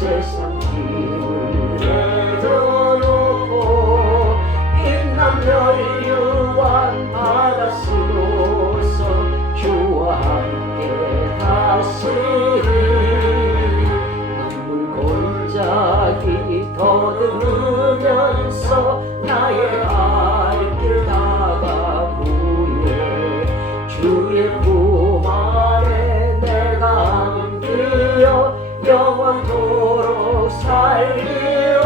세상 힘을 내려놓고 빛난 멸류관 바다 쓰고서 주와 함께 다시 눈물 골짜기 더듬으면서 나의 발길 다가무에 주의 품 안에 내가 안기어 영원토록 살리오나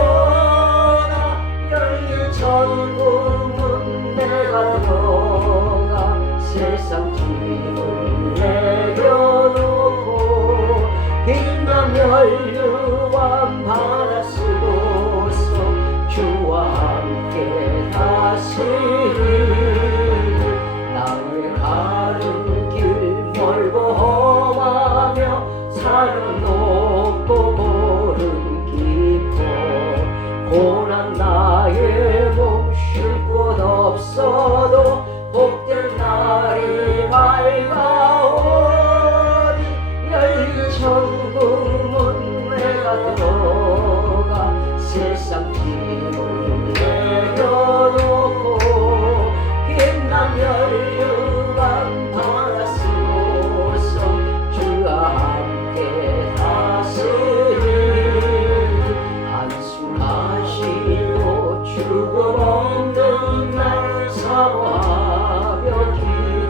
열린 천국문 내가 들어가 세상 짐을 내려놓고 빛난 멸류관 바다 쓰고서 주와 함께 다시 나의 가는 길 멀고 험하며 산은 높고 고른 깊어 고난 나의 몸 쉴 곳 없어도 복된 날이 밝아오니 열린 천국문 내가 들어가 세상 짐을 내려놓고 빛난 멸류관 바다 쓰고서 주와 함께 다시 한숨 마시고 죽음 없는 날 사모하며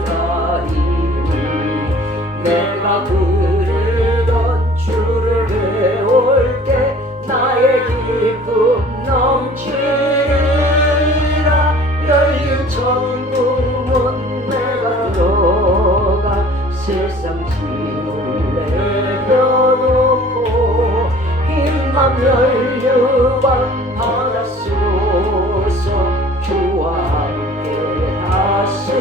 기다리니 내가 부르던 주를 배울 때 나의 기쁨 넘치리라 열린 천국문 내가 들어가 세상 짐을 내려놓고 빛난 멸류관 바다 쓰고서 주와 함께 다시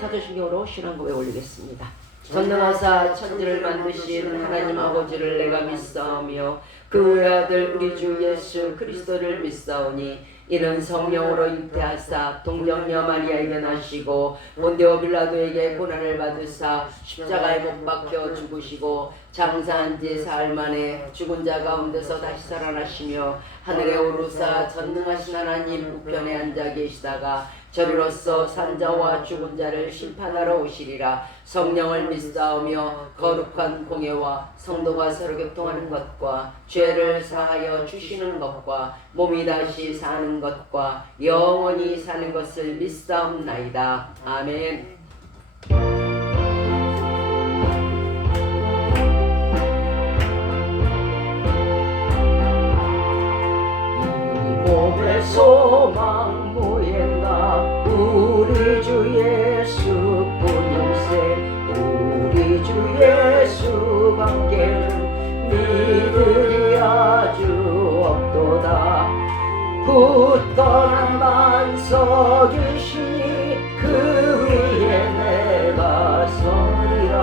사도신경으로 신앙고백 올리겠습니다. 전능하사 천지를 만드신 하나님 아버지를 내가 믿사오며 그 외아들 우리 주 예수 그리스도를 믿사오니 이는 성령으로 잉태하사 동정녀 마리아에게 나시고 본디오 빌라도에게 고난을 받으사 십자가에 못 박혀 죽으시고 장사한 지 사흘 만에 죽은 자 가운데서 다시 살아나시며 하늘에 오르사 전능하신 하나님 우편에 앉아 계시다가 저리로서 산자와 죽은 자를 심판하러 오시리라. 성령을 믿사오며 거룩한 공예와 성도가 서로 교통하는 것과 죄를 사하여 주시는 것과 몸이 다시 사는 것과 영원히 사는 것을 믿사옵나이다. 아멘. 몸의 소망 무엔가 우리 주 예수뿐일세. 우리 주 예수밖에는 믿음이 아주 없도다. 굳건한 반석이시니 그 위에 내가 서리라.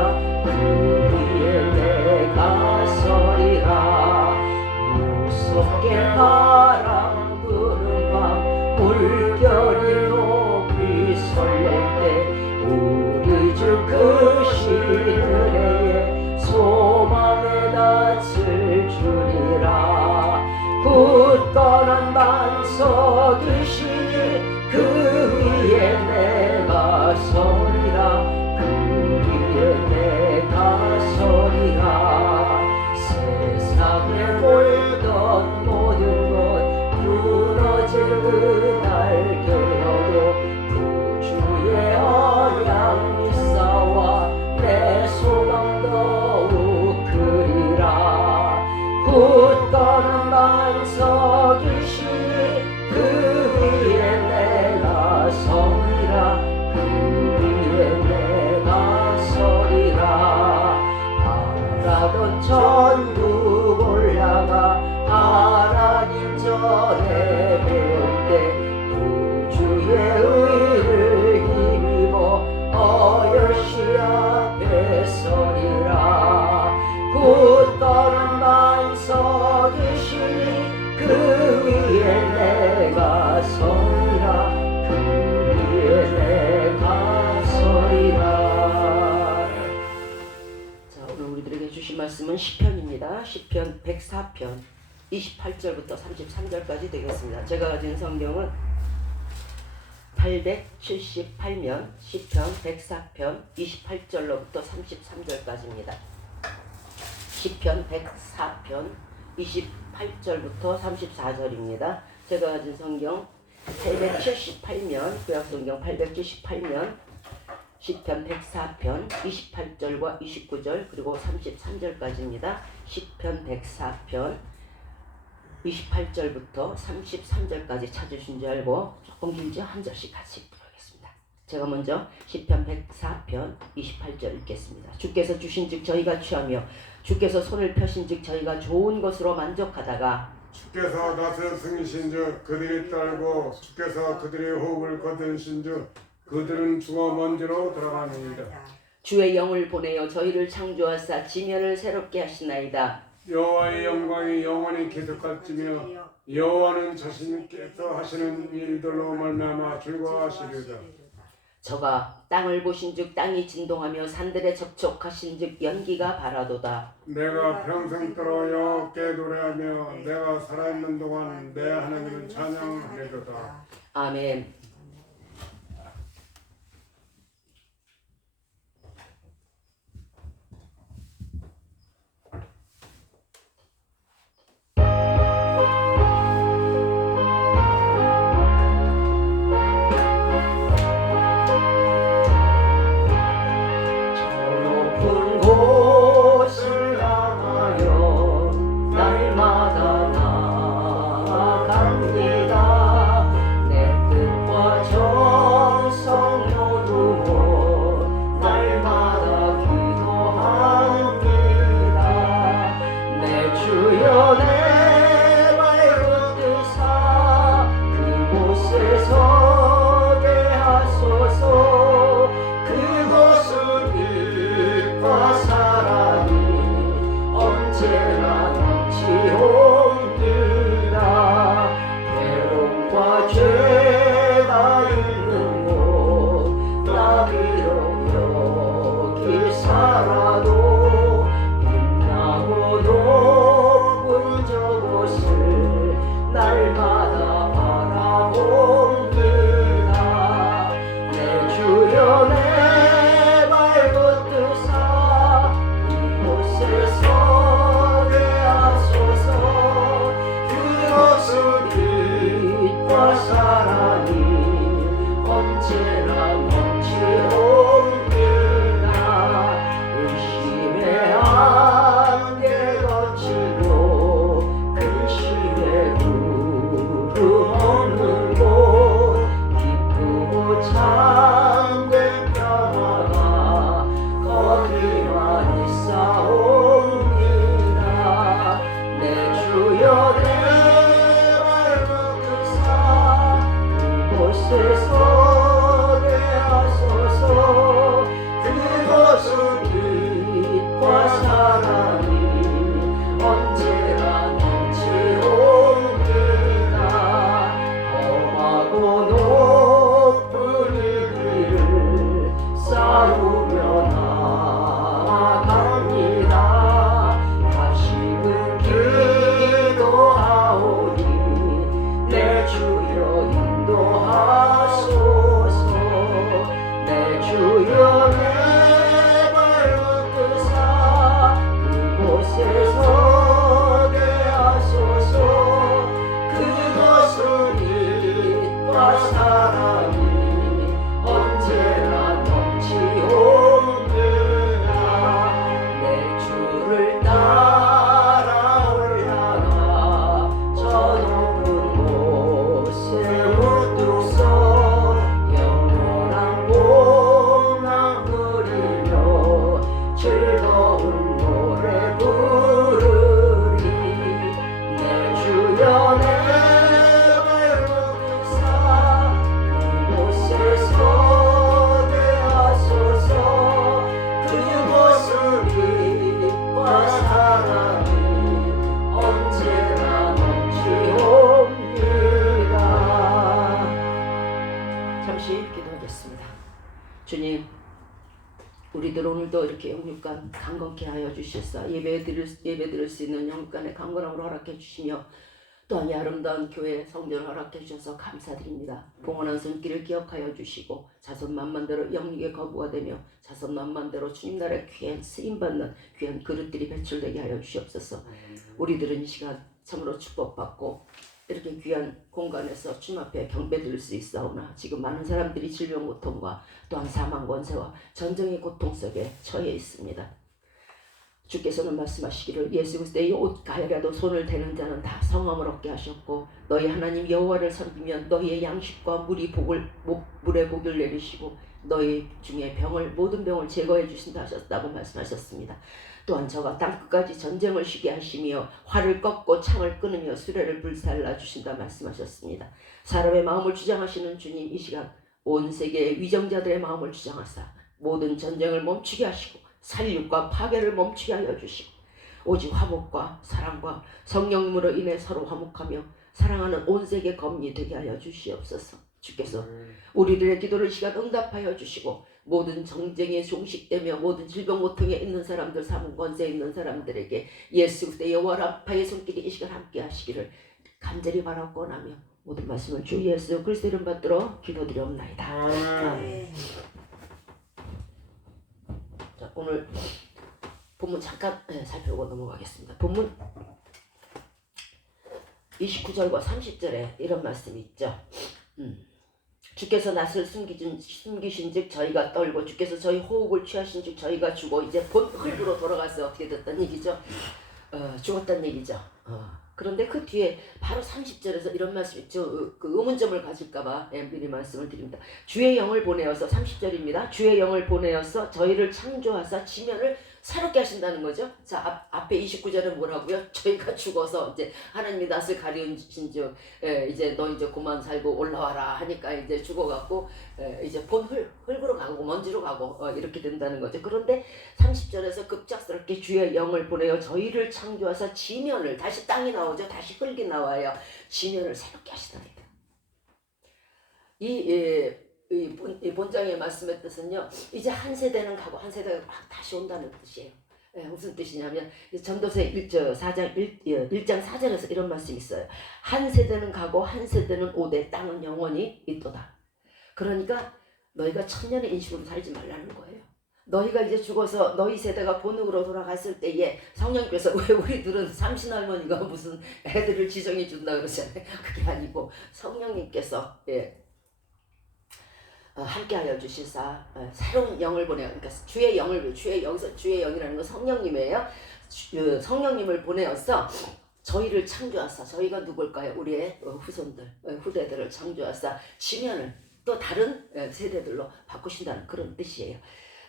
그 위에 내가 서리라. 무섭게 바람 물결이 높이 설렐 때 우리 주 그 시들에 소망의 낯을 주리라. 굳건한 반석이시니 그 위에 내가 서리라. 그 위에 내가 서리라. 세상에 몰던 모든 것 무너질 그날 겨도 구주의 언약 믿사와 내 소망 더욱 크리라. 굳건한 반석이시니 그 위에 내가 서리라. 그 말씀은 시편입니다. 시편 104편 28절부터 33절까지 되겠습니다. 제가 가진 성경은 878면 시편 104편 28절로부터 33절까지입니다. 시편 104편 28절부터 34절입니다. 제가 가진 성경 878면 구약성경 878면 시편 104편 28절과 29절 그리고 33절까지입니다. 시편 104편 28절부터 33절까지 찾으신 줄 알고 조금 길죠? 한 절씩 같이 부르겠습니다. 제가 먼저 시편 104편 28절 읽겠습니다. 주께서 주신즉 저희가 취하며 주께서 손을 펴신즉 저희가 좋은 것으로 만족하다가 주께서 낯을 승이신즉 그들이 떨고 주께서 그들의 호흡을 거두신즉 그들은 죽어 먼지로 돌아가느니라. 주의 영을 보내어 저희를 창조하사 지면을 새롭게 하시나이다. 여호와의 영광이 영원히 계속할지며 여호와는 자신께서 하시는 일들로 말미암아 즐거워하시리로다. 저가 땅을 보신즉 땅이 진동하며 산들에 접촉하신즉 연기가 바라도다. 내가 평생도록 여호와께 노래하며 내가 살아있는 동안 내 하나님을 찬양하리로다. 아멘. 곳을 향하여 날마다 나아갑니다. 내 뜻과 정성 요두고 날마다 기도합니다. 내 주여 내 발붙드사 그곳에 서게 하소서. 그곳은 빛과 사랑이 언제나 넘치옵니다. 괴로움과 죄가 있는 곳 나 비록 여기 살아도 빛나고 높은 저곳을 날마다 바라봅니다. 내 주여 내 사랑이 언제나 넘치옵니다. 의심의 안개 거치고 근심의 구름 없는 곳 기쁘고 참된 평화가 거기만 있사옵니다. 내 주여 내 그곳에 서게 하소서. 그곳은 빛과 사랑이 언제나 넘치옵니다. 험하고 높은 이 길을 싸우며 나아갑니다. 다시금 기도하오니 내 주여 인도하소서. 내 주여 내 발붙드사 그곳에 서게 하소서. 그곳은 빛과 사랑이 언제나 넘치옵니다. 내 주를 따라 올라가 저 높은 곳에 우뚝서 영원한 공양 누리며 즐거운 노래 부르리. 내 주여 내 발붙드사 그곳에 서게 하소서. 그곳은 빛과 사랑이 언제나 넘치옵니다. 잠시 기도하겠습니다. 주님, 우리들 오늘도 이렇게 영육간 강건케 하여 주시사 예배 드릴 수 있는 영육간의 강건함으로 허락해 주시며 또한 이 아름다운 교회 성전을 허락해 주셔서 감사드립니다. 봉헌한 손길을 기억하여 주시고 자손 만만대로 영육의 거부가 되며 자손 만만대로 주님 나라의 귀한 쓰임받는 귀한 그릇들이 배출되게 하여 주시옵소서. 우리들은 이 시간 참으로 축복받고 이렇게 귀한 공간에서 주님 앞에 경배드릴 수 있사오나 지금 많은 사람들이 질병 고통과 또한 사망 권세와 전쟁의 고통 속에 처해 있습니다. 주께서는 말씀하시기를 예수 그리스도의 옷 가에라도 손을 대는 자는 다 성함을 얻게 하셨고 너희 하나님 여호와를 섬기면 너희의 양식과 물에 복을 내리시고 너희 중에 모든 병을 제거해 주신다 하셨다고 말씀하셨습니다. 또한 저가 땅끝까지 전쟁을 쉬게 하시며 활을 꺾고 창을 끊으며 수레를 불살라 주신다 말씀하셨습니다. 사람의 마음을 주장하시는 주님 이 시간 온 세계의 위정자들의 마음을 주장하사 모든 전쟁을 멈추게 하시고 살육과 파괴를 멈추게 하여 주시고 오직 화목과 사랑과 성령님으로 인해 서로 화목하며 사랑하는 온 세계 검이 되게 하여 주시옵소서. 주께서 우리들의 기도를 시간 응답하여 주시고 모든 정쟁에 종식되며 모든 질병 고통에 있는 사람들 사문 권세에 있는 사람들에게 예수 그리스도의 여호와 라파의 손길이 이 시간 함께 하시기를 간절히 바라고 원하며 모든 말씀을 주 예수 그리스도 이름 받들어 기도드리옵나이다. 자, 오늘 본문 잠깐 살펴보고 넘어가겠습니다. 본문 29절과 30절에 이런 말씀이 있죠. 주께서 낯을 숨기신즉 저희가 떨고 주께서 저희 호흡을 취하신즉 저희가 죽어 이제 본 흙으로 돌아가서 어떻게 됐다는 얘기죠? 죽었다는 얘기죠. 그런데 그 뒤에 바로 30절에서 이런 말씀이 있죠. 그 의문점을 가질까봐 미리 말씀을 드립니다. 주의 영을 보내어서 30절입니다. 주의 영을 보내어서 저희를 창조하사 지면을 새롭게 하신다는 거죠. 자, 앞에 29절은 뭐라고요? 저희가 죽어서 이제 하나님이 낯을 가리우신즉 이제 너 이제 그만 살고 올라와라 하니까 이제 죽어갖고 이제 본 흙으로 가고 먼지로 가고 이렇게 된다는 거죠. 그런데 30절에서 급작스럽게 주의 영을 보내어 저희를 창조하사 지면을 다시 땅이 나오죠. 다시 흙이 나와요. 지면을 새롭게 하시더라. 이 본장의 말씀의 뜻은요. 이제 한 세대는 가고 한 세대가 다시 온다는 뜻이에요. 무슨 뜻이냐면 전도서 4장 1장 4절에서 이런 말씀이 있어요. 한 세대는 가고 한 세대는 오되 땅은 영원히 있도다. 그러니까 너희가 천년의 인식으로 살지 말라는 거예요. 너희가 이제 죽어서 너희 세대가 본흙으로 돌아갔을 때에 성령께서 왜 우리들은 삼신할머니가 무슨 애들을 지정해 준다 그러잖아요. 그게 아니고 성령님께서 함께하여 주시사 새로운 영을 보내요. 그러니까 여기서 주의 영이라는 건 성령님이에요. 성령님을 보내어서 저희를 창조하사 저희가 누굴까요? 우리의 후손들, 후대들을 창조하사 지면을 또 다른 세대들로 바꾸신다는 그런 뜻이에요.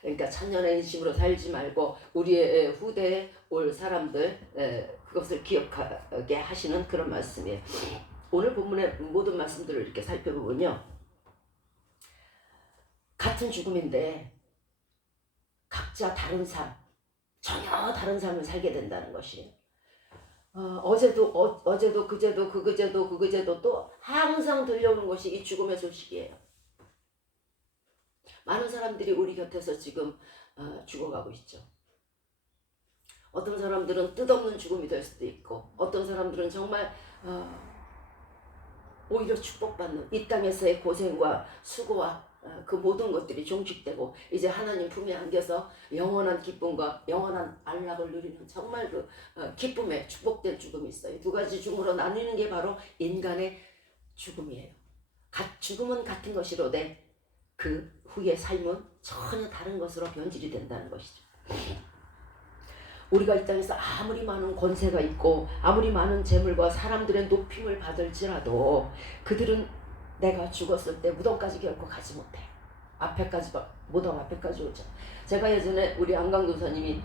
그러니까 천년의 인심으로 살지 말고 우리의 후대에 올 사람들 그것을 기억하게 하시는 그런 말씀이에요. 오늘 본문의 모든 말씀들을 이렇게 살펴보면요. 같은 죽음인데 각자 다른 삶, 전혀 다른 삶을 살게 된다는 것이에요. 어제도 그제도 또 항상 들려오는 것이 이 죽음의 소식이에요. 많은 사람들이 우리 곁에서 지금 죽어가고 있죠. 어떤 사람들은 뜻없는 죽음이 될 수도 있고 어떤 사람들은 정말 오히려 축복받는 이 땅에서의 고생과 수고와 그 모든 것들이 종식되고 이제 하나님 품에 안겨서 영원한 기쁨과 영원한 안락을 누리는 정말 그 기쁨의 축복된 죽음이 있어요. 두 가지 죽음으로 나뉘는 게 바로 인간의 죽음이에요. 죽음은 같은 것이로되 그 후의 삶은 전혀 다른 것으로 변질이 된다는 것이죠. 우리가 이 땅에서 아무리 많은 권세가 있고 아무리 많은 재물과 사람들의 높임을 받을지라도 그들은 내가 죽었을 때 무덤까지 결코 가지 못해. 무덤 앞에까지 오죠. 제가 예전에 우리 안강도사님이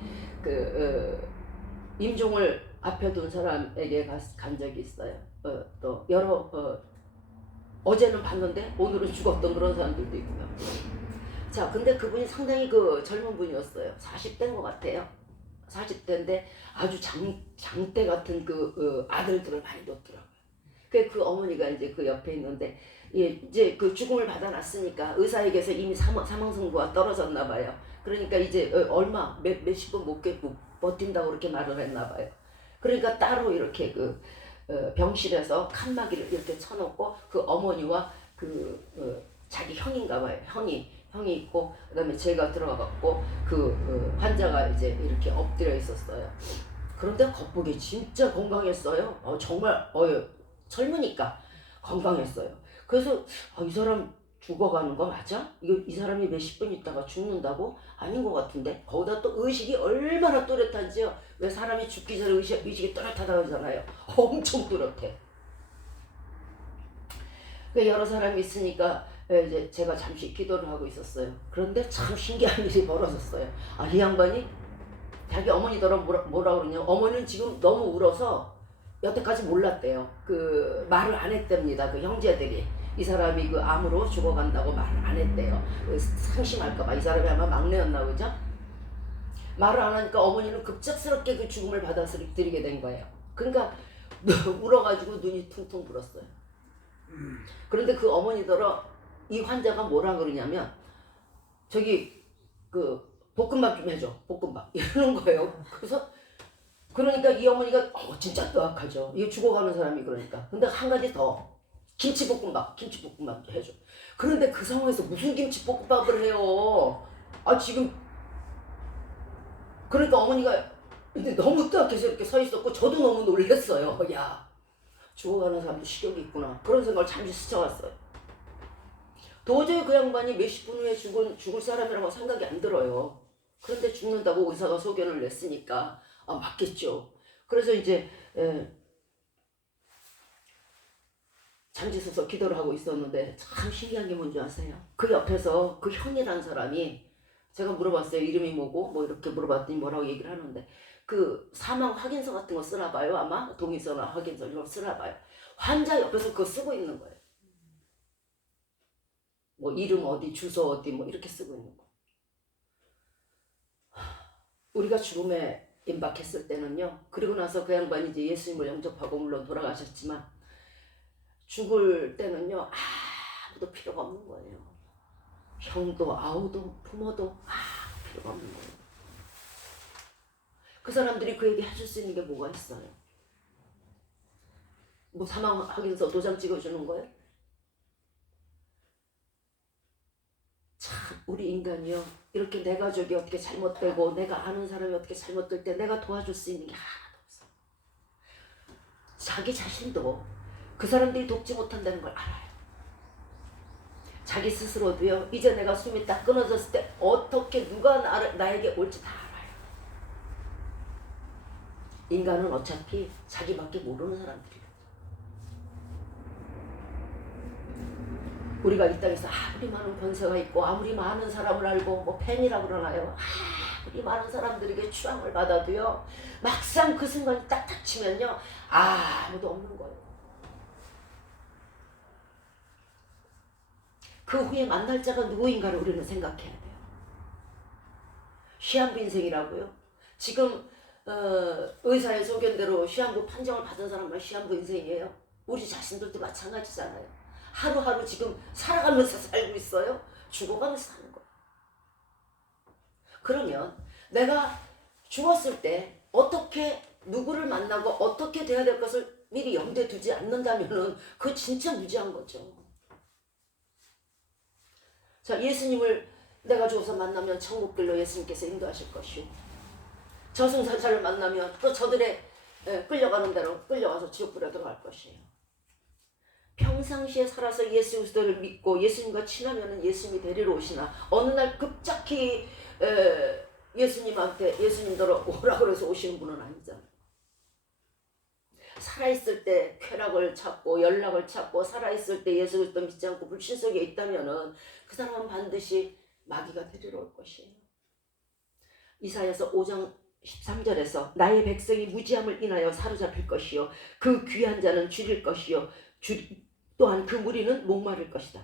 임종을 앞에 둔 사람에게 간 적이 있어요. 또 여러 어제는 봤는데 오늘은 죽었던 그런 사람들도 있고요. 자, 근데 그분이 상당히 젊은 분이었어요. 40대인 것 같아요. 40대인데 아주 장대 같은 아들들을 많이 뒀더라고요. 그 어머니가 이제 그 옆에 있는데 이제 그 죽음을 받아놨으니까 의사에게서 이미 사망 선고가 떨어졌나 봐요. 그러니까 이제 얼마 몇십 분 못 버틴다고 그렇게 말을 했나 봐요. 그러니까 따로 이렇게 병실에서 칸막이를 이렇게 쳐놓고 그 어머니와 자기 형인가 봐요. 형이 있고 그다음에 제가 들어가갖고 환자가 이제 이렇게 엎드려 있었어요. 그런데 겉보기 진짜 건강했어요. 정말 젊으니까 건강했어요. 그래서 이 사람 죽어가는 거 맞아? 이 사람이 몇십 분 있다가 죽는다고? 아닌 것 같은데. 거기다 또 의식이 얼마나 또렷한지요. 왜 사람이 죽기 전에 의식이 또렷하다고 하잖아요. 엄청 또렷해. 여러 사람이 있으니까 이제 제가 잠시 기도를 하고 있었어요. 그런데 참 신기한 일이 벌어졌어요. 이 양반이 자기 어머니더러 뭐라 그러냐. 어머니는 지금 너무 울어서 여태까지 몰랐대요. 말을 안 했답니다. 형제들이. 이 사람이 암으로 죽어간다고 말을 안 했대요. 상심할까봐. 이 사람이 아마 막내였나 보죠? 말을 안 하니까 어머니는 급작스럽게 그 죽음을 받아들이게 된 거예요. 그러니까 울어가지고 눈이 퉁퉁 불었어요. 그런데 그 어머니더러 이 환자가 뭐라 그러냐면 저기 볶음밥 좀 해줘. 볶음밥. 이러는 거예요. 그러니까 이 어머니가 진짜 또악하죠. 이거 죽어가는 사람이 그러니까. 근데 한 가지 더. 김치볶음밥 해줘. 그런데 그 상황에서 무슨 김치볶음밥을 해요? 지금. 그러니까 어머니가 근데 너무 또악해서 이렇게 서 있었고 저도 너무 놀랐어요. 야, 죽어가는 사람도 식욕이 있구나. 그런 생각을 잠시 스쳐갔어요. 도저히 그 양반이 몇십 분 후에 죽을 사람이라고 생각이 안 들어요. 그런데 죽는다고 의사가 소견을 냈으니까 맞겠죠. 그래서 이제 잠시 서서 기도를 하고 있었는데 참 신기한 게 뭔지 아세요? 그 옆에서 그 형이라는 사람이 제가 물어봤어요. 이름이 뭐고 뭐 이렇게 물어봤더니 뭐라고 얘기를 하는데 사망 확인서 같은 거 쓰나 봐요. 아마 동의서나 확인서 이런 거 쓰나 봐요. 환자 옆에서 그거 쓰고 있는 거예요. 뭐 이름 어디 주소 어디 뭐 이렇게 쓰고 있는 거. 우리가 죽음에 임박했을 때는요. 그리고 나서 그 양반이 이제 예수님을 영접하고 물론 돌아가셨지만 죽을 때는요. 아무도 필요가 없는 거예요. 형도 아우도 부모도 필요가 없는 거예요. 그 사람들이 그에게 해줄 수 있는 게 뭐가 있어요? 뭐 사망 확인서 도장 찍어주는 거예요? 참 우리 인간이요. 이렇게 내 가족이 어떻게 잘못되고 내가 아는 사람이 어떻게 잘못될 때 내가 도와줄 수 있는 게 하나도 없어. 자기 자신도 그 사람들이 돕지 못한다는 걸 알아요. 자기 스스로도요. 이제 내가 숨이 딱 끊어졌을 때 어떻게 누가 나에게 올지 다 알아요. 인간은 어차피 자기밖에 모르는 사람들이에요. 우리가 이 땅에서 아무리 많은 권세가 있고 아무리 많은 사람을 알고 뭐 팬이라고 그러나요? 아무리 많은 사람들에게 추앙을 받아도요. 막상 그 순간이 딱 닥치면요. 아무도 없는 거예요. 그 후에 만날 자가 누구인가를 우리는 생각해야 돼요. 시한부 인생이라고요. 지금 의사의 소견대로 시한부 판정을 받은 사람만 시한부 인생이에요. 우리 자신들도 마찬가지잖아요. 하루하루 지금 살아가면서 살고 있어요. 죽어가면서 사는 거예요. 그러면 내가 죽었을 때 어떻게 누구를 만나고 어떻게 돼야 될 것을 미리 염두에 두지 않는다면은 그거 진짜 무지한 거죠. 자, 예수님을 내가 죽어서 만나면 천국길로 예수님께서 인도하실 것이고 저승사자를 만나면 또 저들의 끌려가는 대로 끌려가서 지옥불에 들어갈 것이에요. 평상시에 살아서 예수 그리스도를 믿고 예수님과 친하면 예수님이 데리러 오시나 어느 날 급작히 예수님한테 예수님더러 오라고 해서 오시는 분은 아니잖아요. 살아있을 때 쾌락을 찾고 연락을 찾고 살아있을 때 예수 그리스도 믿지 않고 불신 속에 있다면은 그 사람은 반드시 마귀가 데리러 올 것이에요. 이사야서 5장 13절에서 나의 백성이 무지함을 인하여 사로잡힐 것이요 그 귀한 자는 줄일 것이요 또한 그 무리는 목마를 것이다.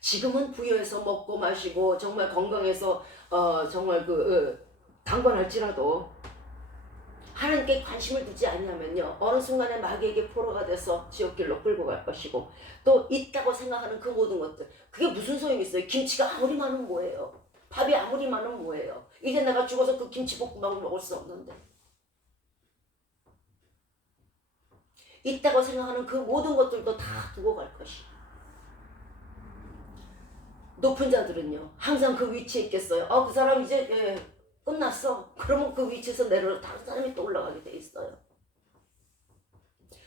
지금은 부여해서 먹고 마시고 정말 건강해서 정말 강건할지라도 하나님께 관심을 두지 않냐면요, 어느 순간에 마귀에게 포로가 돼서 지옥길로 끌고 갈 것이고, 또 있다고 생각하는 그 모든 것들, 그게 무슨 소용이 있어요? 김치가 아무리 많으면 뭐예요? 밥이 아무리 많으면 뭐예요? 이제 내가 죽어서 그 김치볶음밥을 먹을 수 없는데. 있다고 생각하는 그 모든 것들도 다 두고 갈 것이. 높은 자들은요, 항상 그 위치에 있겠어요. 그 사람 이제 끝났어. 그러면 그 위치에서 내려서 다른 사람이 또 올라가게 돼 있어요.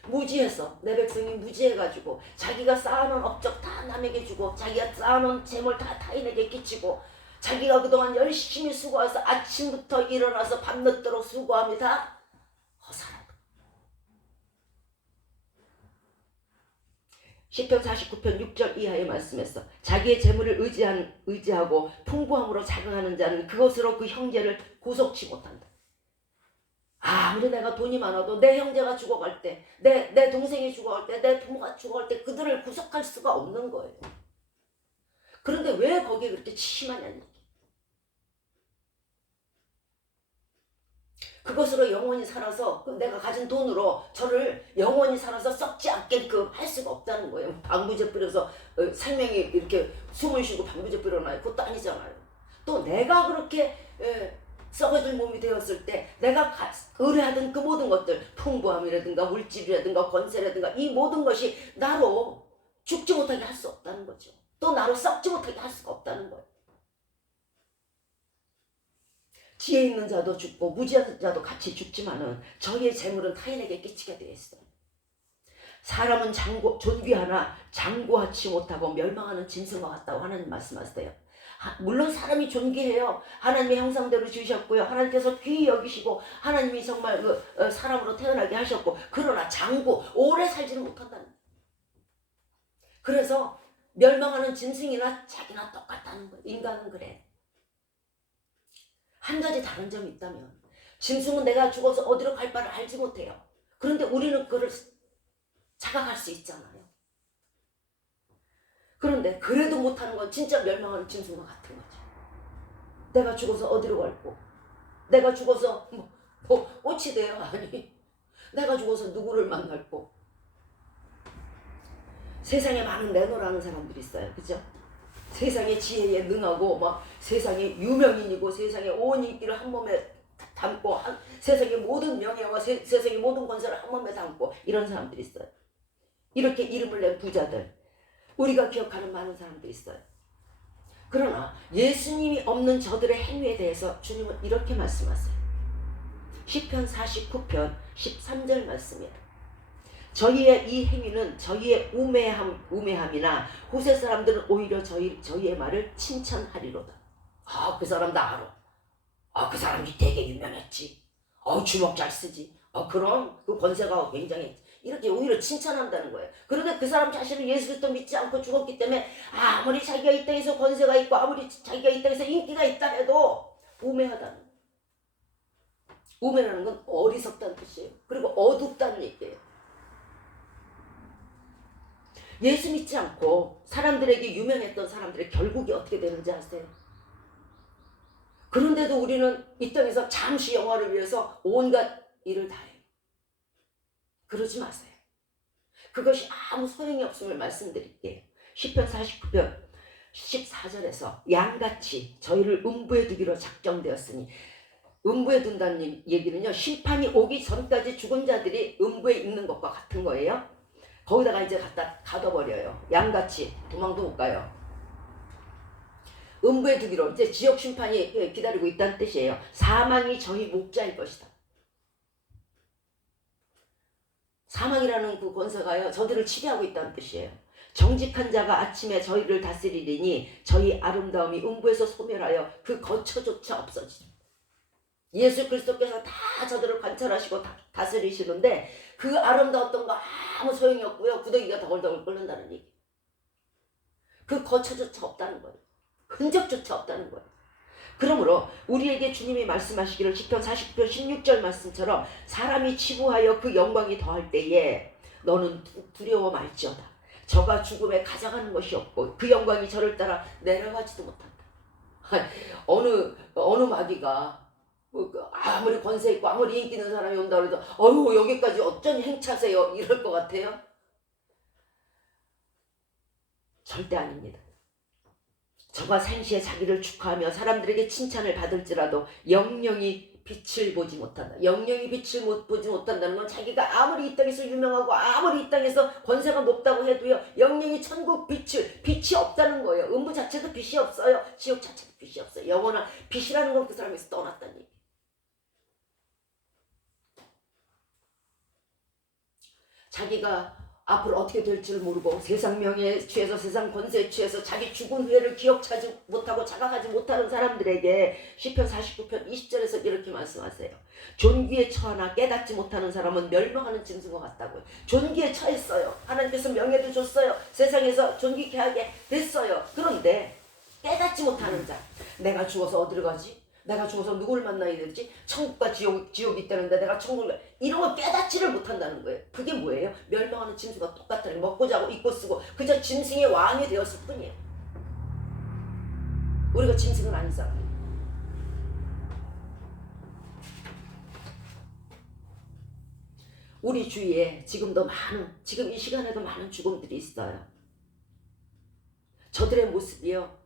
무지해서, 내 백성이 무지해가지고 자기가 쌓아놓은 업적 다 남에게 주고, 자기가 쌓아놓은 재물 다 타인에게 끼치고, 자기가 그동안 열심히 수고해서 아침부터 일어나서 밤늦도록 수고합니다. 허사라도. 시편 49편 6절 이하의 말씀에서 자기의 재물을 의지하고 풍부함으로 자긍하는 자는 그것으로 그 형제를 구속치 못한다. 아무리 내가 돈이 많아도 내 형제가 죽어갈 때, 내 동생이 죽어갈 때, 내 부모가 죽어갈 때 그들을 구속할 수가 없는 거예요. 그런데 왜 거기에 그렇게 치심하냐는 얘기. 그것으로 영원히 살아서, 내가 가진 돈으로 저를 영원히 살아서 썩지 않게끔 할 수가 없다는 거예요. 방부제 뿌려서 생명이 이렇게 숨을 쉬고 방부제 뿌려놔요. 그것도 아니잖아요. 또 내가 그렇게 썩어질 몸이 되었을 때 내가 의뢰하던 그 모든 것들, 풍부함이라든가 물질이라든가 권세라든가 이 모든 것이 나로 죽지 못하게 할 수 없다는 거죠. 또 나로 썩지 못하게 할 수가 없다는 거예요. 지혜 있는 자도 죽고 무지한 자도 같이 죽지만은 저희의 재물은 타인에게 끼치게 되어 있어요. 사람은 존귀하나 장구하지 못하고 멸망하는 짐승과 같다고 하나님 말씀하세요. 물론 사람이 존귀해요. 하나님의 형상대로 지으셨고요. 하나님께서 귀히 여기시고 하나님이 정말 사람으로 태어나게 하셨고, 그러나 오래 살지는 못한다는 거예요. 그래서 멸망하는 짐승이나 자기나 똑같다는 거예요. 인간은 그래. 한 가지 다른 점이 있다면, 짐승은 내가 죽어서 어디로 갈 바를 알지 못해요. 그런데 우리는 그걸 자각할 수 있잖아요. 그런데 그래도 못하는 건 진짜 멸망하는 짐승과 같은 거죠. 내가 죽어서 어디로 갈고, 내가 죽어서 꽃이 돼요? 아니, 내가 죽어서 누구를 만날고. 세상에 많은 매너라는 사람들이 있어요. 그죠? 세상의 지혜에 능하고 세상의 유명인이고 세상의 온 인기를 한 몸에 담고 세상의 모든 명예와 세상의 모든 권세를 한 몸에 담고 이런 사람들이 있어요. 이렇게 이름을 낸 부자들, 우리가 기억하는 많은 사람들이 있어요. 그러나 예수님이 없는 저들의 행위에 대해서 주님은 이렇게 말씀하세요. 시편 49편 13절 말씀이에요. 저희의 이 행위는 저희의 우매함이나 호세 사람들은 오히려 저희의 말을 칭찬하리로다. 그 사람 나 알아. 그 사람이 되게 유명했지. 주먹 잘 쓰지. 그럼 그 권세가 굉장히, 이렇게 오히려 칭찬한다는 거예요. 그런데 그 사람 자신은 예수 그리스도 믿지 않고 죽었기 때문에 아무리 자기가 이 땅에서 권세가 있고 아무리 자기가 이 땅에서 인기가 있다 해도 우매하다는 거예요. 우매라는 건 어리석다는 뜻이에요. 그리고 어둡다는 얘기예요. 예수 믿지 않고 사람들에게 유명했던 사람들의 결국이 어떻게 되는지 아세요? 그런데도 우리는 이 땅에서 잠시 영화를 위해서 온갖 일을 다 해요. 그러지 마세요. 그것이 아무 소용이 없음을 말씀드릴게요. 시편 49편 14절에서 양같이 저희를 음부에 두기로 작정되었으니, 음부에 둔다는 얘기는요, 심판이 오기 전까지 죽은 자들이 음부에 있는 것과 같은 거예요. 거기다가 이제 갖다 가둬버려요. 양같이 도망도 못 가요. 음부에 두기로, 이제 지옥 심판이 기다리고 있다는 뜻이에요. 사망이 저희 목자일 것이다. 사망이라는 그 권세가요, 저들을 치료하고 있다는 뜻이에요. 정직한 자가 아침에 저희를 다스리리니 저희 아름다움이 음부에서 소멸하여 그 거처조차 없어지리. 예수 그리스도께서 다 저들을 관찰하시고 다스리시는데 그 아름다웠던 거 아무 소용이 없고요. 구더기가 덩글덩글 끓는다는 얘기. 그 거처조차 없다는 거예요. 흔적조차 없다는 거예요. 그러므로 우리에게 주님이 말씀하시기를 시편 49편 16절 말씀처럼 사람이 치부하여 그 영광이 더할 때에 너는 두려워 말지어다. 저가 죽음에 가져가는 것이 없고 그 영광이 저를 따라 내려가지도 못한다. 어느 마귀가 아무리 권세 있고 아무리 인기 있는 사람이 온다고 해도 어휴 여기까지 어쩐 행차세요 이럴 것 같아요? 절대 아닙니다. 저가 생시에 자기를 축하하며 사람들에게 칭찬을 받을지라도 영영이 빛을 보지 못한다. 영영이 빛을 보지 못한다는 건 자기가 아무리 이 땅에서 유명하고 아무리 이 땅에서 권세가 높다고 해도요. 영영이 천국 빛이 없다는 거예요. 음부 자체도 빛이 없어요. 지옥 자체도 빛이 없어요. 영원한 빛이라는 건 그 사람에서 떠났다는 얘기. 자기가 앞으로 어떻게 될지를 모르고 세상 명예에 취해서 세상 권세에 취해서 자기 죽은 후회를 기억하지 못하고 자각하지 못하는 사람들에게 시편 49편 20절에서 이렇게 말씀하세요. 존귀에 처하나 깨닫지 못하는 사람은 멸망하는 짐승과 같다고요. 존귀에 처했어요. 하나님께서 명예도 줬어요. 세상에서 존귀케 하게 됐어요. 그런데 깨닫지 못하는 자, 내가 죽어서 어디로 가지? 내가 죽어서 누구를 만나야 되지? 천국과 지옥이 있다는데 내가 천국을 이런 걸 깨닫지를 못한다는 거예요. 그게 뭐예요? 멸망하는 짐승과 똑같다는 거. 먹고 자고 입고 쓰고 그저 짐승의 왕이 되었을 뿐이에요. 우리가 짐승은 아니잖아요. 우리 주위에 지금 이 시간에도 많은 죽음들이 있어요. 저들의 모습이요.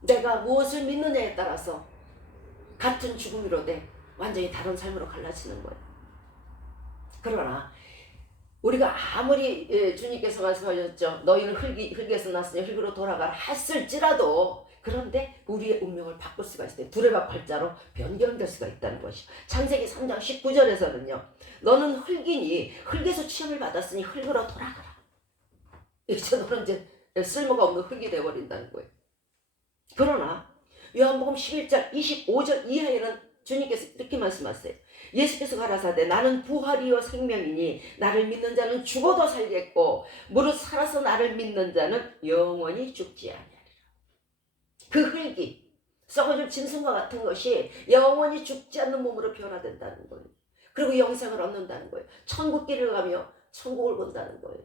내가 무엇을 믿느냐에 따라서 같은 죽음이로되 완전히 다른 삶으로 갈라지는 거예요. 그러나 우리가 아무리 주님께서 말씀하셨죠. 너희는 흙에서 났으니 흙으로 돌아가라 했을지라도 그런데 우리의 운명을 바꿀 수가 있어요. 두레박 팔자로 변경될 수가 있다는 것이죠. 창세기 3장 19절에서는요. 너는 흙이니 흙에서 취함을 받았으니 흙으로 돌아가라. 이제 너는 이제 쓸모가 없는 흙이 되어버린다는 거예요. 그러나 요한복음 11장 25절 이하에는 주님께서 이렇게 말씀하세요. 예수께서 가라사대 나는 부활이요 생명이니 나를 믿는 자는 죽어도 살겠고 무릇 살아서 나를 믿는 자는 영원히 죽지 아니하리라. 그 흙이 썩어질 짐승과 같은 것이 영원히 죽지 않는 몸으로 변화된다는 거예요. 그리고 영생을 얻는다는 거예요. 천국길을 가며 천국을 본다는 거예요.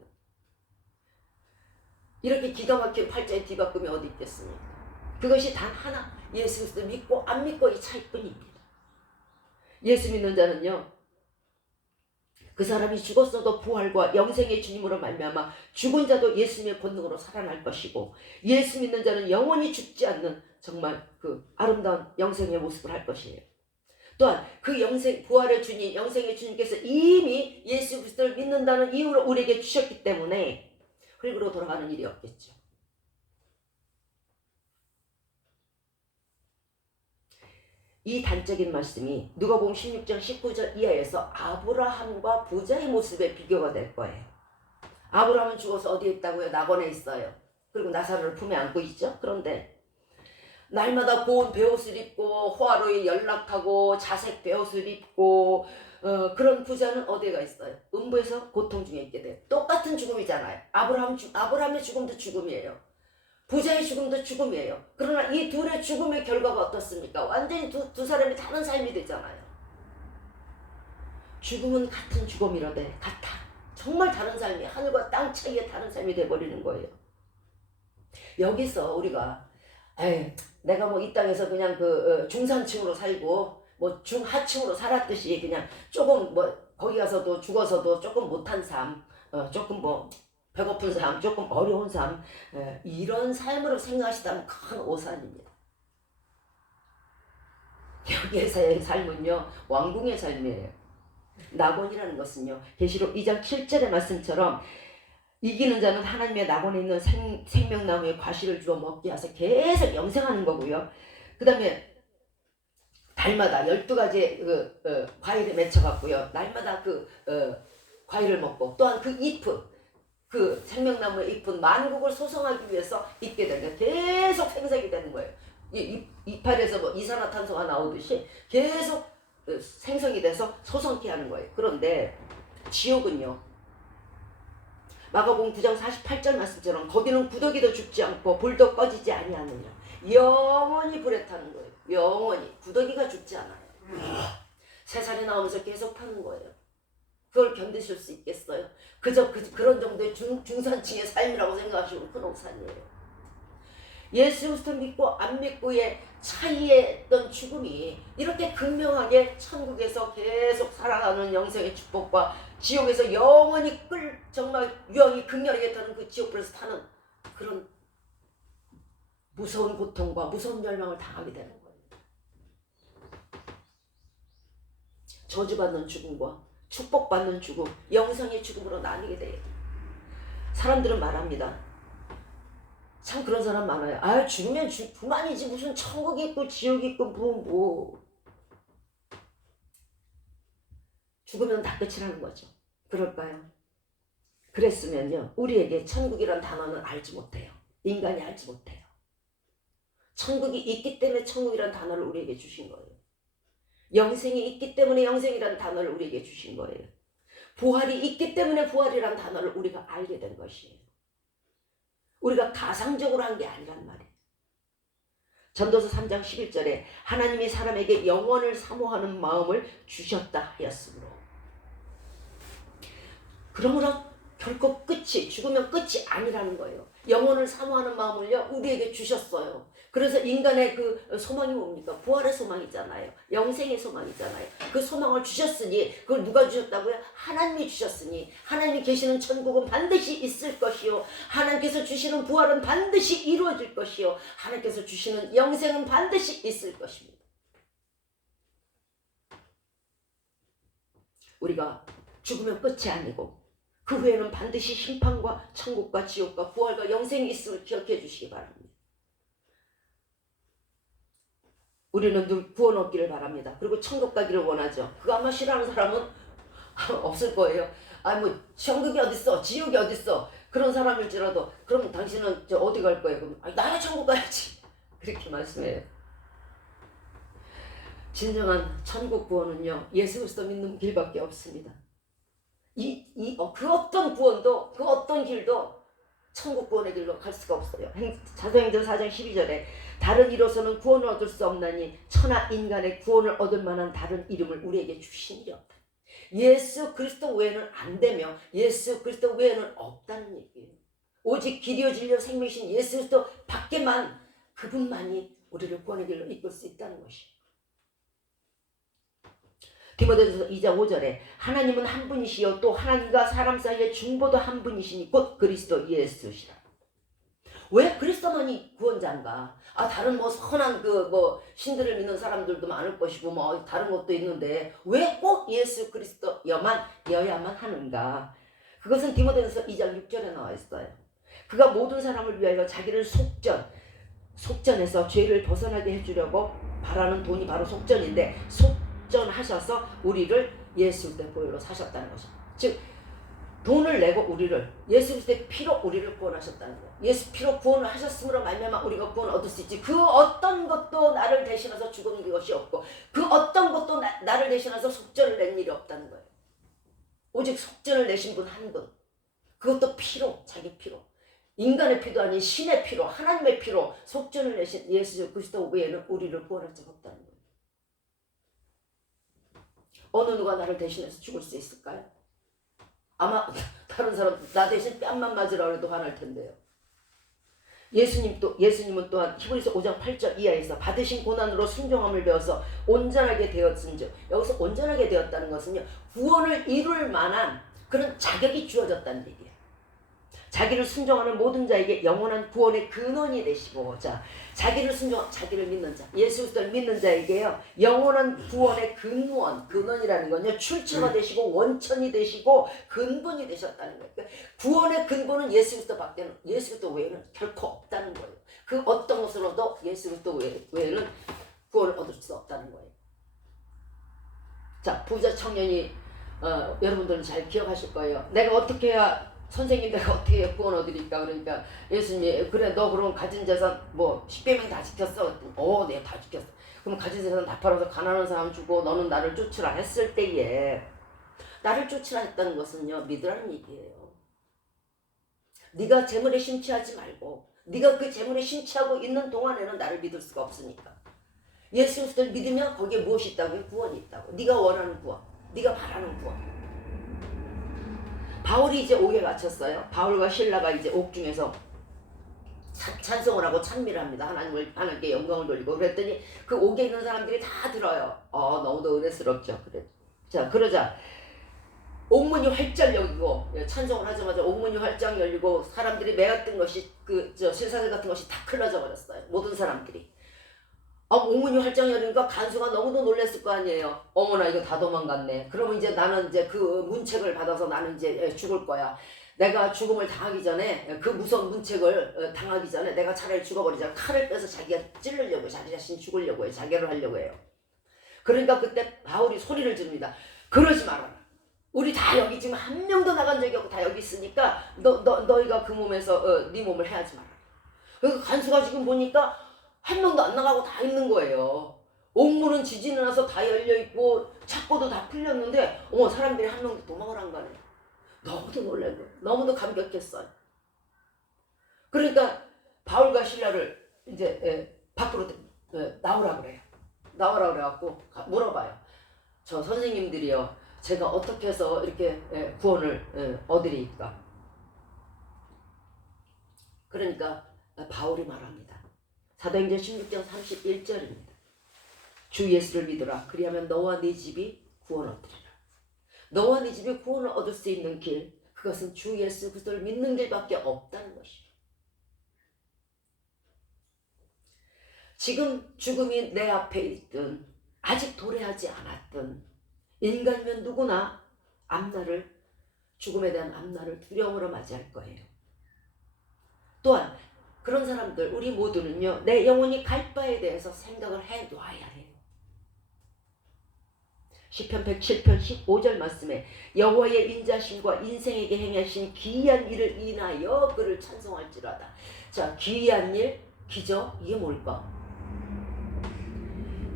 이렇게 기가 막힌 팔자의 뒤바꿈이 어디 있겠습니까? 그것이 단 하나, 예수 그리스도 믿고 안 믿고의 차이뿐입니다. 예수 믿는 자는요, 그 사람이 죽었어도 부활과 영생의 주님으로 말미암아 죽은 자도 예수님의 권능으로 살아날 것이고, 예수 믿는 자는 영원히 죽지 않는 정말 그 아름다운 영생의 모습을 할 것이에요. 또한 그 부활의 주님, 영생의 주님께서 이미 예수 그리스도를 믿는다는 이유로 우리에게 주셨기 때문에 흙으로 돌아가는 일이 없겠죠. 이 단적인 말씀이 누가복음 16장 19절 이하에서 아브라함과 부자의 모습의 비교가 될 거예요. 아브라함은 죽어서 어디에 있다고요? 낙원에 있어요. 그리고 나사로를 품에 안고 있죠. 그런데 날마다 고운 베옷을 입고 호화로이 연락하고 자색 베옷을 입고 그런 부자는 어디가 있어요? 음부에서 고통 중에 있게 돼요. 똑같은 죽음이잖아요. 아브라함의 죽음도 죽음이에요. 부자의 죽음도 죽음이에요. 그러나 이 둘의 죽음의 결과가 어떻습니까? 완전히 두 사람이 다른 삶이 되잖아요. 죽음은 같은 죽음이라되 같아. 정말 다른 삶이 하늘과 땅 차이의 다른 삶이 돼버리는 거예요. 여기서 우리가 내가 뭐 이 땅에서 그냥 중산층으로 살고 뭐 중하층으로 살았듯이 그냥 조금 뭐 거기 가서도 죽어서도 조금 못한 삶, 조금 뭐 배고픈 삶, 조금 어려운 삶, 이런 삶으로 생각하시다면 큰 오산입니다. 여기에서의 삶은요, 왕궁의 삶이에요. 낙원이라는 것은요, 계시록 2장 7절의 말씀처럼 이기는 자는 하나님의 낙원에 있는 생명나무의 과실을 주어 먹게 하서 계속 영생하는 거고요. 그 다음에 달마다 12가지의 과일을 맺혀갖고요. 날마다 과일을 먹고 또한 그 잎, 그 생명나무의 잎은 만국을 소성하기 위해서 있게 되는 계속 생성이 되는 거예요. 이파리에서 뭐 이산화탄소가 나오듯이 계속 생성이 돼서 소성케 하는 거예요. 그런데 지옥은요, 마가복음 9장 48절 말씀처럼 거기는 구더기도 죽지 않고 불도 꺼지지 아니하느냐. 영원히 불에 타는 거예요. 영원히. 구더기가 죽지 않아요. 세상에 나오면서 계속 타는 거예요. 그걸 견디실 수 있겠어요? 그저 그런 정도의 중산층의 삶이라고 생각하시면 큰 오산이에요. 예수 그리스도 믿고 안 믿고의 차이의 어떤 죽음이 이렇게 극명하게 천국에서 계속 살아가는 영생의 축복과 지옥에서 영원히 정말 유황이 극렬하게 타는 그 지옥불에서 타는 그런 무서운 고통과 무서운 멸망을 당하게 되는 거예요. 저주받는 죽음과 축복받는 죽음, 영생의 죽음으로 나뉘게 돼요. 사람들은 말합니다. 참 그런 사람 많아요. 아, 죽으면 그만이지 무슨 천국이 있고 지옥이 있고 뭐 죽으면 다 끝이라는 거죠. 그럴까요? 그랬으면요, 우리에게 천국이란 단어는 알지 못해요. 인간이 알지 못해요. 천국이 있기 때문에 천국이란 단어를 우리에게 주신 거예요. 영생이 있기 때문에 영생이란 단어를 우리에게 주신 거예요. 부활이 있기 때문에 부활이란 단어를 우리가 알게 된 것이에요. 우리가 가상적으로 한 게 아니란 말이에요. 전도서 3장 11절에 하나님이 사람에게 영원을 사모하는 마음을 주셨다 하였으므로, 그러므로 결코 끝이, 죽으면 끝이 아니라는 거예요. 영혼을 사모하는 마음을요, 우리에게 주셨어요. 그래서 인간의 그 소망이 뭡니까? 부활의 소망이잖아요. 영생의 소망이잖아요. 그 소망을 주셨으니, 그걸 누가 주셨다고요? 하나님이 주셨으니, 하나님이 계시는 천국은 반드시 있을 것이요, 하나님께서 주시는 부활은 반드시 이루어질 것이요, 하나님께서 주시는 영생은 반드시 있을 것입니다. 우리가 죽으면 끝이 아니고 그 후에는 반드시 심판과 천국과 지옥과 부활과 영생이 있음을 기억해 주시기 바랍니다. 우리는 늘 구원 얻기를 바랍니다. 그리고 천국 가기를 원하죠. 그거 아마 싫어하는 사람은 없을 거예요. 아, 뭐 천국이 어딨어, 지옥이 어딨어, 그런 사람일지라도 그럼 당신은 어디 갈 거예요? 그럼 나는 천국 가야지, 그렇게 말씀해요. 진정한 천국 구원은요, 예수 그리스도 믿는 길밖에 없습니다. 그 어떤 구원도, 그 어떤 길도 천국 구원의 길로 갈 수가 없어요. 사도행전 4장 12절에 다른 이로서는 구원을 얻을 수 없나니 천하 인간의 구원을 얻을 만한 다른 이름을 우리에게 주시니 없다. 예수 그리스도 외에는 안 되며 예수 그리스도 외에는 없다는 얘기예요. 오직 길이요 진리요 생명이신 예수 그리스도 밖에만, 그분만이 우리를 구원의 길로 이끌 수 있다는 것이에요. 디모데전서 2장 5절에 하나님은 한 분이시요 또 하나님과 사람 사이의 중보도 한 분이시니 곧 그리스도 예수시라. 왜 그리스도만이 구원자인가? 다른 뭐 선한 신들을 믿는 사람들도 많을 것이고 뭐 다른 것도 있는데 왜 꼭 예수 그리스도여야만 하는가? 그것은 디모데전서 2장 6절에 나와 있어요. 그가 모든 사람을 위하여 자기를 속전에서 죄를 벗어나게 해주려고 바라는 돈이 바로 속전인데, 속전하셔서 우리를 예수 그리스도의 보혈로 사셨다는 것이죠. 즉 돈을 내고 우리를, 예수 그리스도의 피로 우리를 구원하셨다는 거예요. 예수 피로 구원을 하셨으므로 말미암아 우리가 구원을 얻을 수 있지, 그 어떤 것도 나를 대신해서 죽은 것이 없고 그 어떤 것도 나를 대신해서 속전을 낸 일이 없다는 거예요. 오직 속전을 내신 분 한 분, 그것도 피로, 자기 피로, 인간의 피도 아닌 신의 피로, 하나님의 피로 속전을 내신 예수 그리스도 외에는 우리를 구원할 적 없다는 거예요. 어느 누가 나를 대신해서 죽을 수 있을까요? 아마 다른 사람 나 대신 뺨만 맞으라 해도 화날 텐데요. 예수님은 또한 히브리서 5장 8절 이하에서 받으신 고난으로 순종함을 배워서 온전하게 되었은즉, 여기서 온전하게 되었다는 것은요, 구원을 이룰 만한 그런 자격이 주어졌다는 얘기예요. 자기를 순종하는 모든 자에게 영원한 구원의 근원이 되시고, 자기를 믿는 자, 예수 그리스도를 믿는 자에게요, 영원한 구원의 근원이라는 건요, 출처가 되시고 원천이 되시고 근본이 되셨다는 거예요. 그러니까 구원의 근본은 예수 그리스도 밖에는, 예수 그리스도 외에는 결코 없다는 거예요. 그 어떤 것으로도 예수 그리스도 외에는 구원을 얻을 수 없다는 거예요. 자, 부자 청년이 여러분들은 잘 기억하실 거예요. 내가 어떻게 해야, 선생님 내가 어떻게 구원 얻으리까? 그러니까 예수님이, 그래 너 그럼 가진 재산 뭐 10계명 다 지켰어? 네, 다 지켰어. 그럼 가진 재산 다 팔아서 가난한 사람 주고 너는 나를 쫓으라 했을 때에, 나를 쫓으라 했다는 것은요, 믿으라는 얘기예요. 네가 재물에 심취하지 말고, 네가 그 재물에 심취하고 있는 동안에는 나를 믿을 수가 없으니까. 예수 그리스도를 믿으면 거기에 무엇이 있다고요? 구원이 있다고. 네가 원하는 구원, 네가 바라는 구원. 바울이 이제 옥에 갇혔어요. 바울과 실라가 이제 옥중에서 찬송을 하고 찬미를 합니다. 하나님께 영광을 돌리고. 그랬더니 그 옥에 있는 사람들이 다 들어요. 너무도 은혜스럽죠. 그래. 자, 그러자 옥문이 활짝 열리고, 찬송을 하자마자 옥문이 활짝 열리고 사람들이 메었던 것이 쇠사슬 같은 것이 다 흘러져 버렸어요. 모든 사람들이. 옥문이 활짝 열리니까 간수가 너무도 놀랐을 거 아니에요. 어머나, 이거 다 도망갔네. 그러면 이제 나는 이제 그 문책을 받아서 나는 이제 죽을 거야. 내가 죽음을 당하기 전에, 그 무서운 문책을 당하기 전에 내가 차라리 죽어버리자. 칼을 빼서 자기가 찌르려고, 자기 자신 죽으려고 해요. 자결을 하려고 해요. 그러니까 그때 바울이 소리를 지릅니다. 그러지 말아라. 우리 다 여기 지금 한 명도 나간 적이 없고 다 여기 있으니까 너희가 그 몸에서 네 몸을 해하지 마라. 그래서 간수가 지금 보니까 한 명도 안 나가고 다 있는 거예요. 옥문은 지진을 나서 다 열려있고 창고도 다 풀렸는데 사람들이 한 명도 도망을 안 가네. 너무도 놀란 거예요. 너무도 감격했어요. 그러니까 바울과 실라를 이제 밖으로 나오라 그래요. 나오라 그래갖고 물어봐요. 저 선생님들이요, 제가 어떻게 해서 이렇게 구원을 얻으리까? 그러니까 바울이 말합니다. 사도행전 16장 31절입니다. 주 예수를 믿으라. 그리하면 너와 네 집이 구원 얻으리라. 너와 네 집이 구원을 얻을 수 있는 길, 그것은 주 예수 그리스도를 믿는 길밖에 없다는 것이에요. 지금 죽음이 내 앞에 있든 아직 도래하지 않았든 인간이면 누구나 죽음에 대한 앞날을 두려움으로 맞이할 거예요. 또한 그런 사람들, 우리 모두는요, 내 영혼이 갈 바에 대해서 생각을 해놔야 해요. 시편 107편 15절 말씀에 여호와의 인자심과 인생에게 행하신 기이한 일을 인하여 그를 찬송할지라다. 자, 기이한 일, 기적, 이게 뭘까?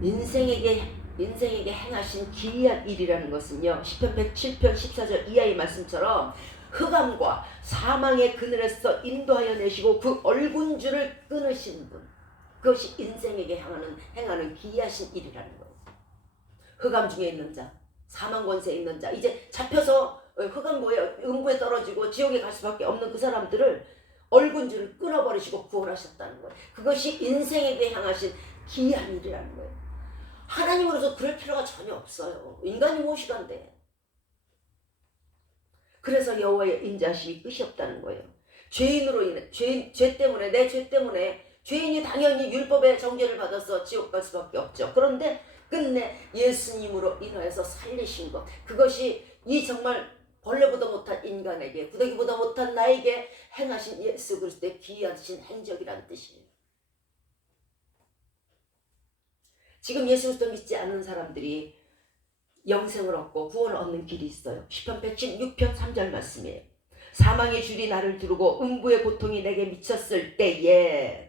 인생에게 행하신 기이한 일이라는 것은요, 시편 107편 14절 이하의 말씀처럼 흑암과 사망의 그늘에서 인도하여 내시고 그 얼군줄을 끊으신 분, 그것이 인생에게 행하는 기이하신 일이라는 거예요. 흑암 중에 있는 자, 사망 권세에 있는 자, 이제 잡혀서 음부에 떨어지고 지옥에 갈 수밖에 없는 그 사람들을 얼군줄을 끊어버리시고 구원하셨다는 거예요. 그것이 인생에게 향하신 기이한 일이라는 거예요. 하나님으로서 그럴 필요가 전혀 없어요. 인간이 무엇이간데. 그래서 여호와의 인자심이 끝이 없다는 거예요. 죄인으로 인해, 죄 때문에, 내 죄 때문에 죄인이 당연히 율법의 정죄를 받아서 지옥 갈 수밖에 없죠. 그런데 끝내 예수님으로 인하여서 살리신 것, 그것이 이 정말 벌레보다 못한 인간에게, 구더기보다 못한 나에게 행하신 예수 그리스도의 귀하신 행적이라는 뜻이에요. 지금 예수 그리스도 믿지 않는 사람들이 영생을 얻고 구원을 얻는 길이 있어요. 시편 116편 3절 말씀이에요. 사망의 줄이 나를 두르고 음부의 고통이 내게 미쳤을 때에,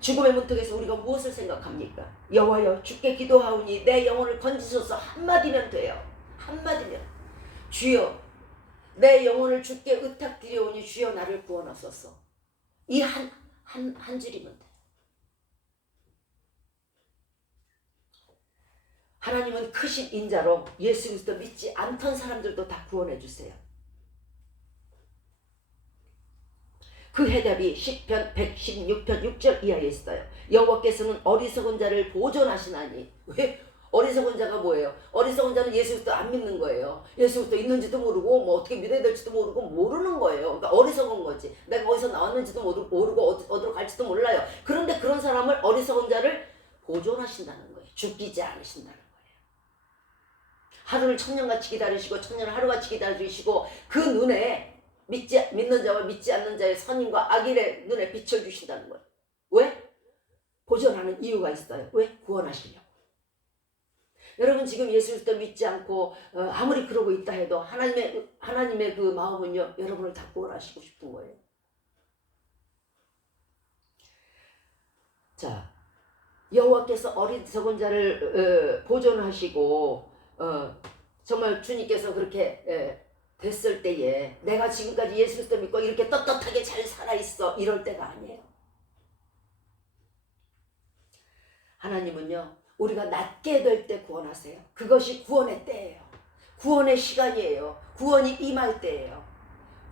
죽음의 문턱에서 우리가 무엇을 생각합니까? 여호와여, 주께 기도하오니 내 영혼을 건지소서. 한마디면 돼요. 한마디면. 주여, 내 영혼을 주께 의탁드려오니 주여 나를 구원하소서. 이 한 줄이면 돼. 하나님은 크신 인자로 예수 그리스도 믿지 않던 사람들도 다 구원해 주세요. 그 해답이 시편 116편 6절 이하에 있어요. 여호와께서는 어리석은 자를 보존하시나니. 왜? 어리석은 자가 뭐예요? 어리석은 자는 예수 그리스도 안 믿는 거예요. 예수 그리스도 있는지도 모르고 뭐 어떻게 믿어야 될지도 모르고 모르는 거예요. 그러니까 어리석은 거지. 내가 어디서 나왔는지도 모르고 어디로 갈지도 몰라요. 그런데 그런 사람을, 어리석은 자를 보존하신다는 거예요. 죽이지 않으신다는 거예요. 하루를 천년같이 기다리시고 천년을 하루같이 기다리시고 그 눈에 믿는 자와 믿지 않는 자의 선인과 악인의 눈에 빛을 주신다는 거예요. 왜? 보존하는 이유가 있어요. 왜? 구원하시려고. 여러분 지금 예수 그리스도 믿지 않고 아무리 그러고 있다 해도 하나님의 그 마음은요, 여러분을 다 구원하시고 싶은 거예요. 자, 여호와께서 어리석은 자를 보존하시고 정말 주님께서 그렇게 됐을 때에 내가 지금까지 예수 그리스도 믿고 이렇게 떳떳하게 잘 살아있어, 이럴 때가 아니에요. 하나님은요, 우리가 낫게 될 때 구원하세요. 그것이 구원의 때예요. 구원의 시간이에요. 구원이 임할 때예요.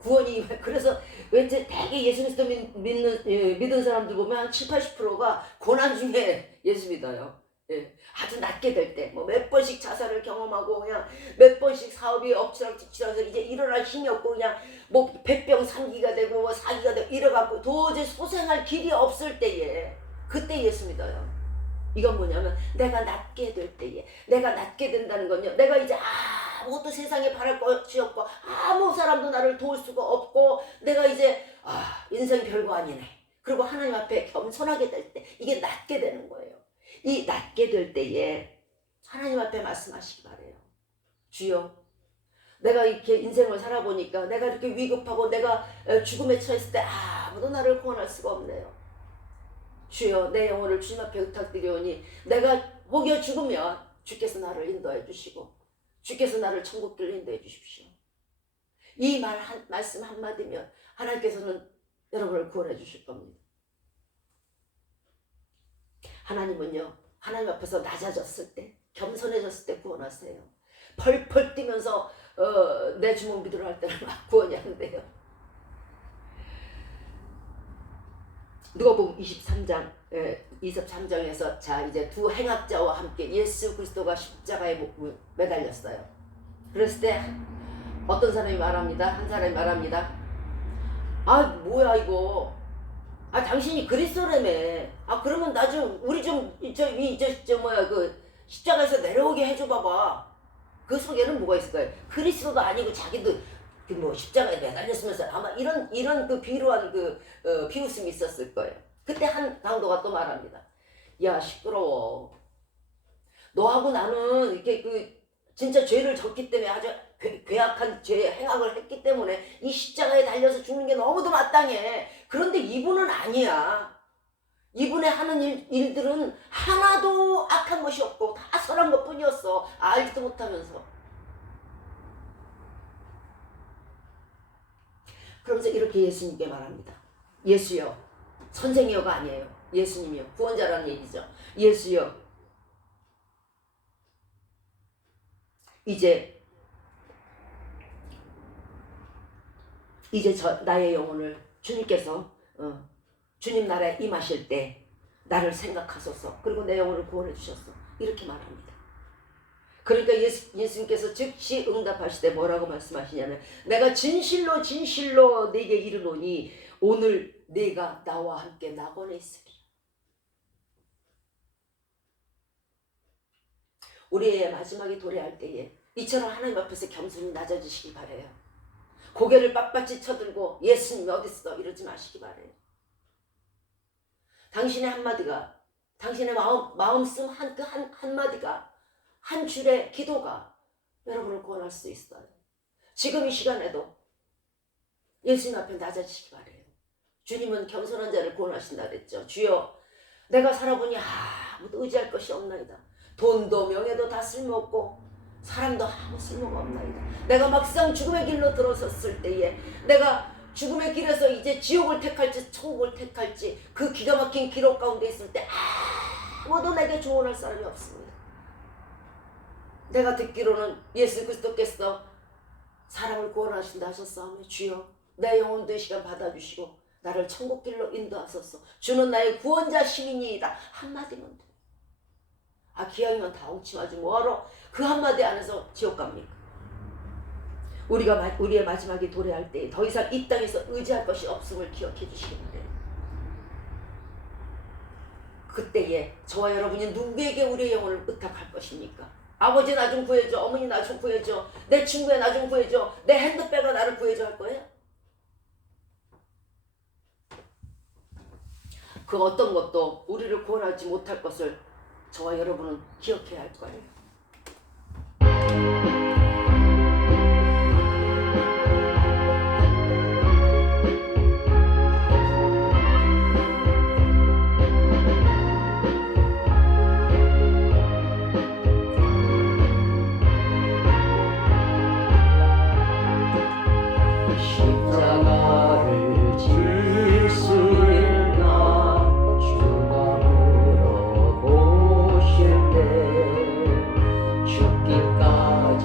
구원이. 그래서 왠지 되게 예수 그리스도 믿는 사람들 보면 한 7, 80%가 고난 중에 예수 믿어요. 예, 아주 낮게 될 때, 뭐 몇 번씩 자살을 경험하고, 그냥 몇 번씩 사업이 엎치락뒤치락해서 이제 일어날 힘이 없고, 그냥 뭐 백병 3기가 되고, 뭐 4기가 되고, 이래갖고 도저히 소생할 길이 없을 때에, 그때 예수 믿어요. 이건 뭐냐면, 내가 낮게 될 때에, 내가 낮게 된다는 건요, 내가 이제 아무것도 세상에 바랄 것이 없고, 아무 사람도 나를 도울 수가 없고, 내가 이제, 인생 별거 아니네. 그리고 하나님 앞에 겸손하게 될 때, 이게 낮게 되는 거예요. 이 낮게 될 때에 하나님 앞에 말씀하시기 바래요. 주여, 내가 이렇게 인생을 살아보니까 내가 이렇게 위급하고 내가 죽음에 처했을 때 아무도 나를 구원할 수가 없네요. 주여, 내 영혼을 주님 앞에 의탁드리오니 내가 혹여 죽으면 주께서 나를 인도해 주시고 주께서 나를 천국길로 인도해 주십시오. 이 말씀 한마디면 하나님께서는 여러분을 구원해 주실 겁니다. 하나님은요, 하나님 앞에서 낮아졌을 때, 겸손해졌을 때 구원하세요. 펄펄 뛰면서 내 주먹 믿으러 할 때는 막 구원이 안 돼요. 누가복음 23장에서 자, 이제 두 행악자와 함께 예수 그리스도가 십자가에 매달렸어요. 그랬을 때 어떤 사람이 말합니다. 한 사람이 말합니다. 뭐야 이거. 당신이 그리스도라며. 그러면 나 좀 우리 좀 그 십자가에서 내려오게 해줘 봐봐. 그 속에는 뭐가 있을까요? 그리스도도 아니고 자기도 그 뭐 십자가에 매달렸으면서 아마 이런 그 비루한 비웃음이 있었을 거예요. 그때 한 강도가 또 말합니다. 야, 시끄러워. 너하고 나는 이렇게 진짜 죄를 졌기 때문에 아주 괴악한 죄 행악을 했기 때문에 이 십자가에 달려서 죽는 게 너무도 마땅해. 그런데 이분은 아니야. 이분의 하는 일들은 하나도 악한 것이 없고 다 선한 것뿐이었어. 알지도 못하면서. 그러면서 이렇게 예수님께 말합니다. 예수여, 선생이여가 아니에요. 예수님이요, 구원자라는 얘기죠. 예수여, 이제 나의 영혼을 주님께서 주님 나라에 임하실 때 나를 생각하소서. 그리고 내 영혼을 구원해 주셨어. 이렇게 말합니다. 그러니까 예수님께서 즉시 응답하실 때 뭐라고 말씀하시냐면, 내가 진실로 진실로 네게 이르노니 오늘 네가 나와 함께 낙원에 있으리라. 우리의 마지막에 도래할 때에 이처럼 하나님 앞에서 겸손히 낮아지시기 바래요. 고개를 빳빳이 쳐들고 예수님 어디 있어 이러지 마시기 바래요. 당신의 한마디가, 당신의 마음씀 한마디가, 한 줄의 기도가 여러분을 구원할 수 있어요. 지금 이 시간에도 예수님 앞에 낮아지시기 바래요. 주님은 겸손한 자를 구원하신다 그랬죠. 주여, 내가 살아보니 아무도 의지할 것이 없나이다. 돈도 명예도 다 쓸모없고 사람도 아무 쓸모가 없나이다. 내가 막상 죽음의 길로 들어섰을 때에 내가 죽음의 길에서 이제 지옥을 택할지 천국을 택할지 그 기가 막힌 기록 가운데 있을 때 아무도 내게 조언할 사람이 없습니다. 내가 듣기로는 예수 그리스도께서 사람을 구원하신다 하셨사오며 주여, 내 영혼도 이 시간 받아주시고 나를 천국길로 인도하소서. 주는 나의 구원자 시민이이다. 한마디면 돼. 기왕이면 다 엉치마지 뭐하러 그 한마디 안에서 지옥 갑니까? 우리의 마지막에 도래할 때 더 이상 이 땅에서 의지할 것이 없음을 기억해 주시기 바랍니다. 그때에 저와 여러분이 누구에게 우리의 영혼을 의탁할 것입니까? 아버지 나 좀 구해줘, 어머니 나 좀 구해줘, 내 친구야 나 좀 구해줘, 내 핸드백가 나를 구해줘 할 거예요? 그 어떤 것도 우리를 구원하지 못할 것을 저와 여러분은 기억해야 할 거예요. 십자가를 질 수 있나 주가 물어보실 때 죽기까지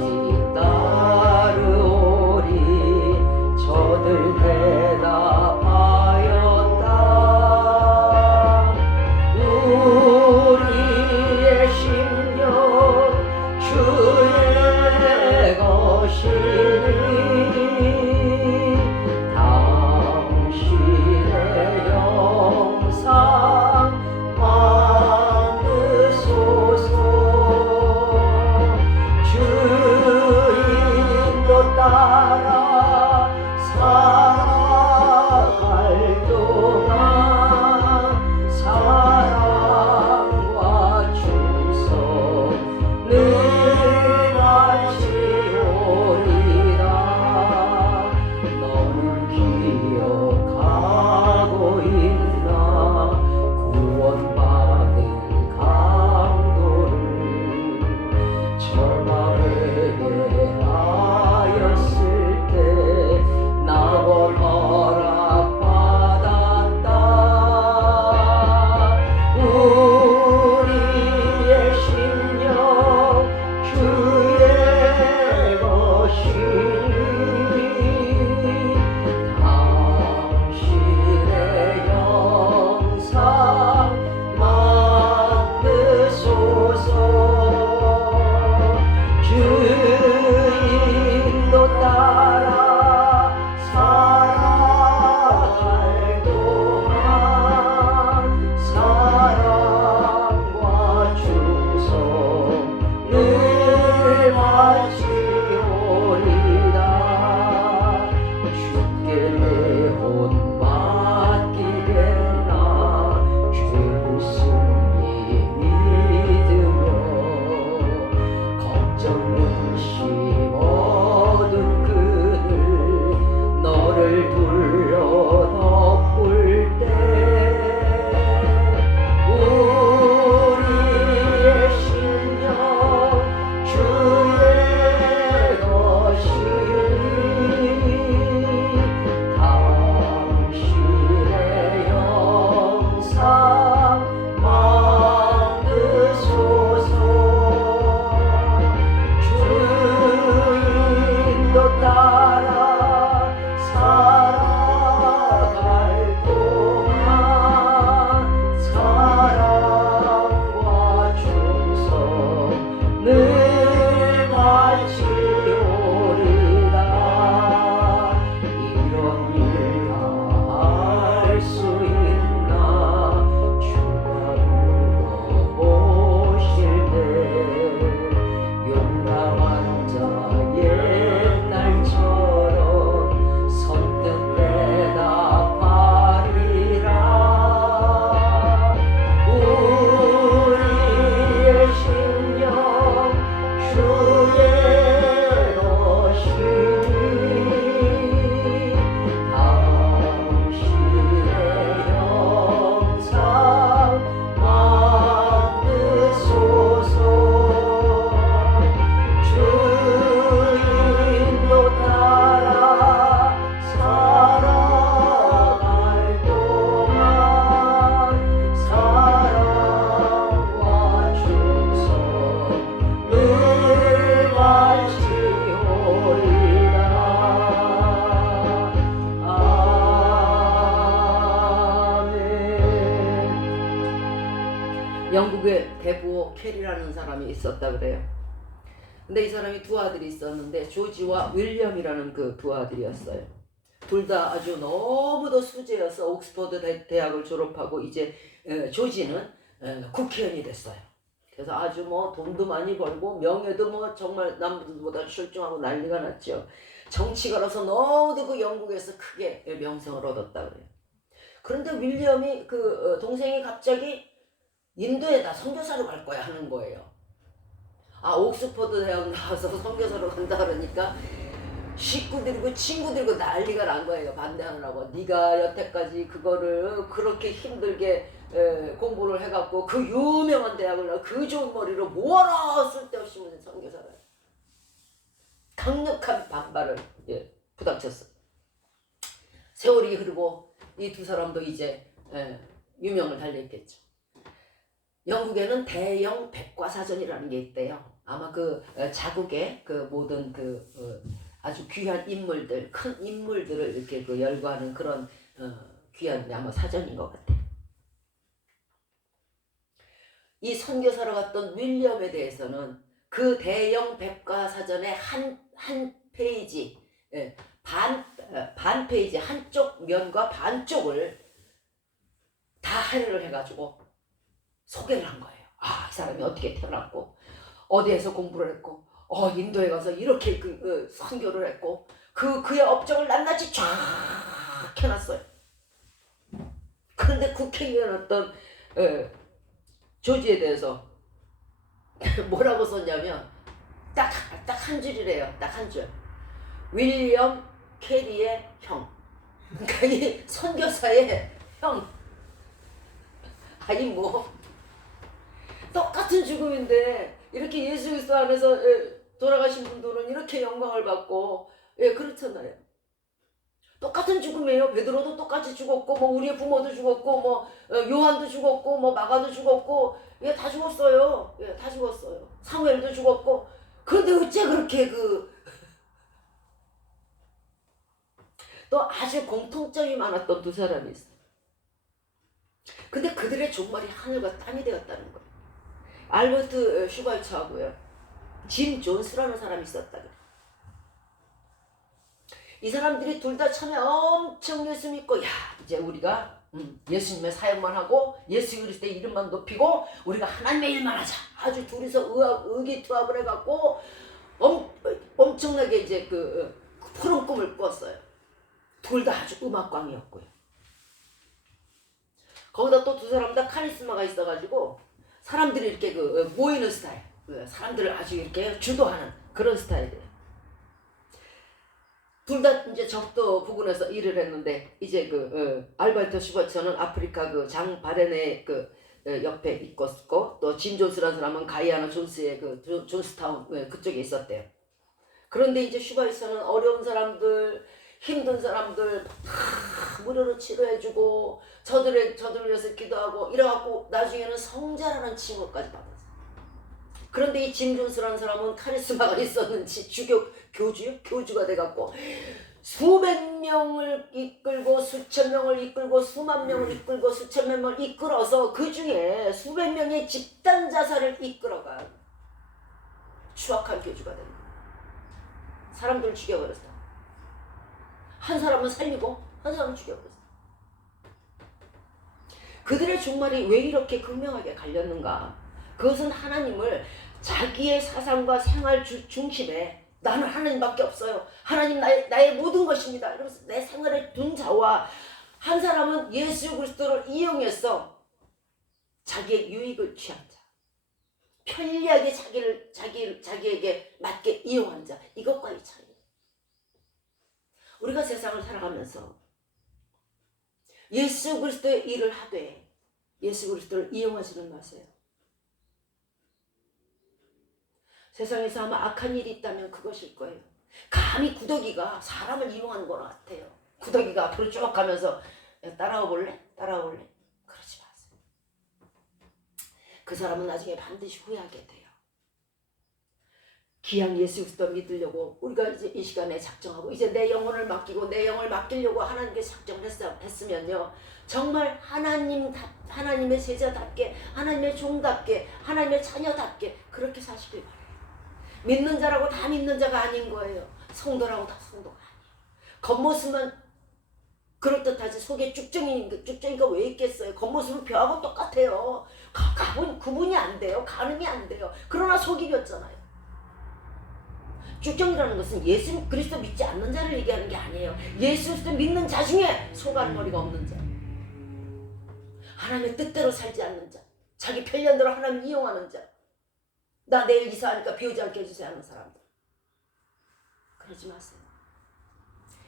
영국의 대부호 캐리라는 사람이 있었다 그래요. 근데 이 사람이 두 아들이 있었는데 조지와 윌리엄이라는 그 두 아들이었어요. 둘 다 아주 너무도 수재여서 옥스퍼드 대학을 졸업하고 이제 조지는 국회의원이 됐어요. 그래서 아주 뭐 돈도 많이 벌고 명예도 뭐 정말 남들보다 출중하고 난리가 났죠. 정치가로서 너무도 그 영국에서 크게 명성을 얻었다 그래요. 그런데 윌리엄이 그 동생이 갑자기 인도에다 선교사로 갈 거야 하는 거예요. 아, 옥스퍼드 대학 나와서 선교사로 간다 그러니까 식구들이고 친구들이고 난리가 난 거예요. 반대하느라고. 네가 여태까지 그거를 그렇게 힘들게 공부를 해갖고 그 유명한 대학을 그 좋은 머리로 뭐하러 쓸데없이 무슨 선교사를. 강력한 반발을 부닥쳤어요. 세월이 흐르고 이 두 사람도 이제 유명을 달리했겠죠. 영국에는 대형 백과사전이라는 게 있대요. 아마 그 자국의 그 모든 그 아주 귀한 인물들, 큰 인물들을 이렇게 그 열거하는 그런 귀한 아마 사전인 것 같아요. 이 선교사로 갔던 윌리엄에 대해서는 그 대형 백과사전의 한 페이지, 반 페이지 한쪽 면과 반쪽을 다 할애를 해가지고 소개를 한 거예요. 아, 이 사람이 어떻게 태어났고 어디에서 공부를 했고 인도에 가서 이렇게 선교를 했고 그의 업적을 낱낱이 쫙 해놨어요. 그런데 국회의원이었던 조지에 대해서 뭐라고 썼냐면 딱 한 줄이래요. 딱 한 줄. 윌리엄 캐리의 형. 그러니까 이 선교사의 형. 아니 뭐 똑같은 죽음인데 이렇게 예수 그리스도 안에서 돌아가신 분들은 이렇게 영광을 받고 그렇잖아요. 똑같은 죽음이에요. 베드로도 똑같이 죽었고 뭐 우리의 부모도 죽었고 뭐 요한도 죽었고 뭐 마가도 죽었고 다 죽었어요. 다 죽었어요. 사무엘도 죽었고. 그런데 어째 그렇게 또 아주 공통점이 많았던 두 사람이 있어요. 근데 그들의 종말이 하늘과 땅이 되었다는 거예요. 알버트 슈바이처하고요. 짐 존스라는 사람이 있었다 그래. 이 사람들이 둘 다 처음에 엄청 예수 믿고 이제 우리가 예수님의 사역만 하고 예수 그리스도의 이름만 높이고 우리가 하나님의 일만 하자. 아주 둘이서 의기투합을 해갖고 엄청나게 이제 푸른 꿈을 꿨어요. 둘 다 아주 음악광이었고요. 거기다 또 두 사람 다 카리스마가 있어가지고 사람들이 이렇게 모이는 스타일, 사람들을 아주 이렇게 주도하는 그런 스타일이에요. 둘 다 이제 적도 부근에서 일을 했는데 이제 알버트 슈바이처는 아프리카 장 바렌의 옆에 있었고 또 짐 존스라는 사람은 가이아나 존스의 존스타운 그쪽에 있었대요. 그런데 이제 슈바이처는 어려운 사람들, 힘든 사람들 다 무료로 치료해주고 저들을 위해서 기도하고 이래갖고 나중에는 성자라는 칭호까지 받았어요. 그런데 이 짐 존스라는 사람은 카리스마가 있었는지 교주가 돼갖고 수백 명을 이끌고 수천 명을 이끌고 수만 명을 이끌고 수천 명을 이끌어서 그 중에 수백 명의 집단 자살을 이끌어간 추악한 교주가 된 거예요. 사람들을 죽여버렸어. 한 사람은 살리고 한 사람은 죽여버렸어. 그들의 종말이 왜 이렇게 극명하게 갈렸는가? 그것은 하나님을 자기의 사상과 생활 중심에 나는 하나님밖에 없어요. 하나님 나의 모든 것입니다. 이러면서 내 생활을 둔 자와 한 사람은 예수 그리스도를 이용해서 자기의 유익을 취한 자, 편리하게 자기에게 맞게 이용한 자, 이것과의 차이예요. 우리가 세상을 살아가면서 예수 그리스도의 일을 하되 예수 그리스도를 이용하지는 마세요. 세상에서 아마 악한 일이 있다면 그것일 거예요. 감히 구더기가 사람을 이용하는 것 같아요. 구더기가 앞으로 쭉 가면서 따라와 볼래? 그러지 마세요. 그 사람은 나중에 반드시 후회하게 돼요. 귀한 예수 그리스도 믿으려고 우리가 이제 이 시간에 작정하고 이제 내 영혼을 맡기고 내 영을 맡기려고 하나님께 작정을 했으면요, 정말 하나님의 제자답게, 하나님의 종답게, 하나님의 자녀답게 그렇게 사시길 바래요. 믿는 자라고 다 믿는 자가 아닌 거예요. 성도라고 다 성도가 아니에요. 겉모습은 그럴듯하지 속에 쭉정이가 왜 있겠어요. 겉모습은 벼하고 똑같아요. 구분이 안 돼요. 가늠이 안 돼요. 그러나 속이 벼잖아요. 쭉정이라는 것은 예수 그리스도 믿지 않는 자를 얘기하는 게 아니에요. 예수 그리스도 믿는 자 중에 속알머리가 없는 자, 하나님의 뜻대로 살지 않는 자, 자기 편견대로 하나님 이용하는 자, 나 내일 이사하니까 비 오지 않게 해주세요 하는 사람들, 그러지 마세요.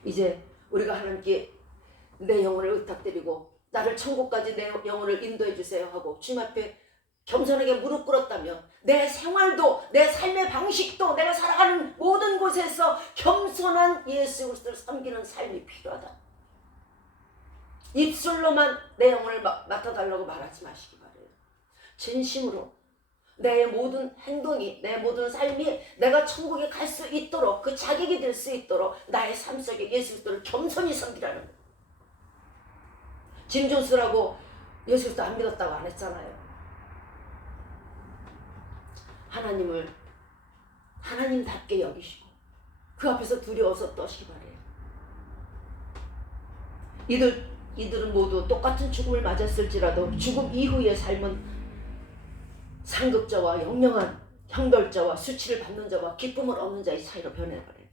이제 우리가 하나님께 내 영혼을 의탁드리고 나를 천국까지 내 영혼을 인도해 주세요 하고 주님 앞에 겸손하게 무릎 꿇었다면 내 생활도, 내 삶의 방식도, 내가 살아가는 모든 곳에서 겸손한 예수 그리스도를 섬기는 삶이 필요하다. 입술로만 내 영혼을 맡아달라고 말하지 마시기 바래요. 진심으로 내 모든 행동이, 내 모든 삶이 내가 천국에 갈 수 있도록, 그 자격이 될 수 있도록 나의 삶 속에 예수 그리스도를 겸손히 섬기라는 거예요. 짐존스라고 예수 그리스도 안 믿었다고 안 했잖아요. 하나님을 하나님답게 여기시고 그 앞에서 두려워서 떠시기 바래요. 이들은 모두 똑같은 죽음을 맞았을지라도 죽음 이후의 삶은 상급자와 영영한 형벌자와 수치를 받는 자와 기쁨을 얻는 자의 차이로 변해버려요.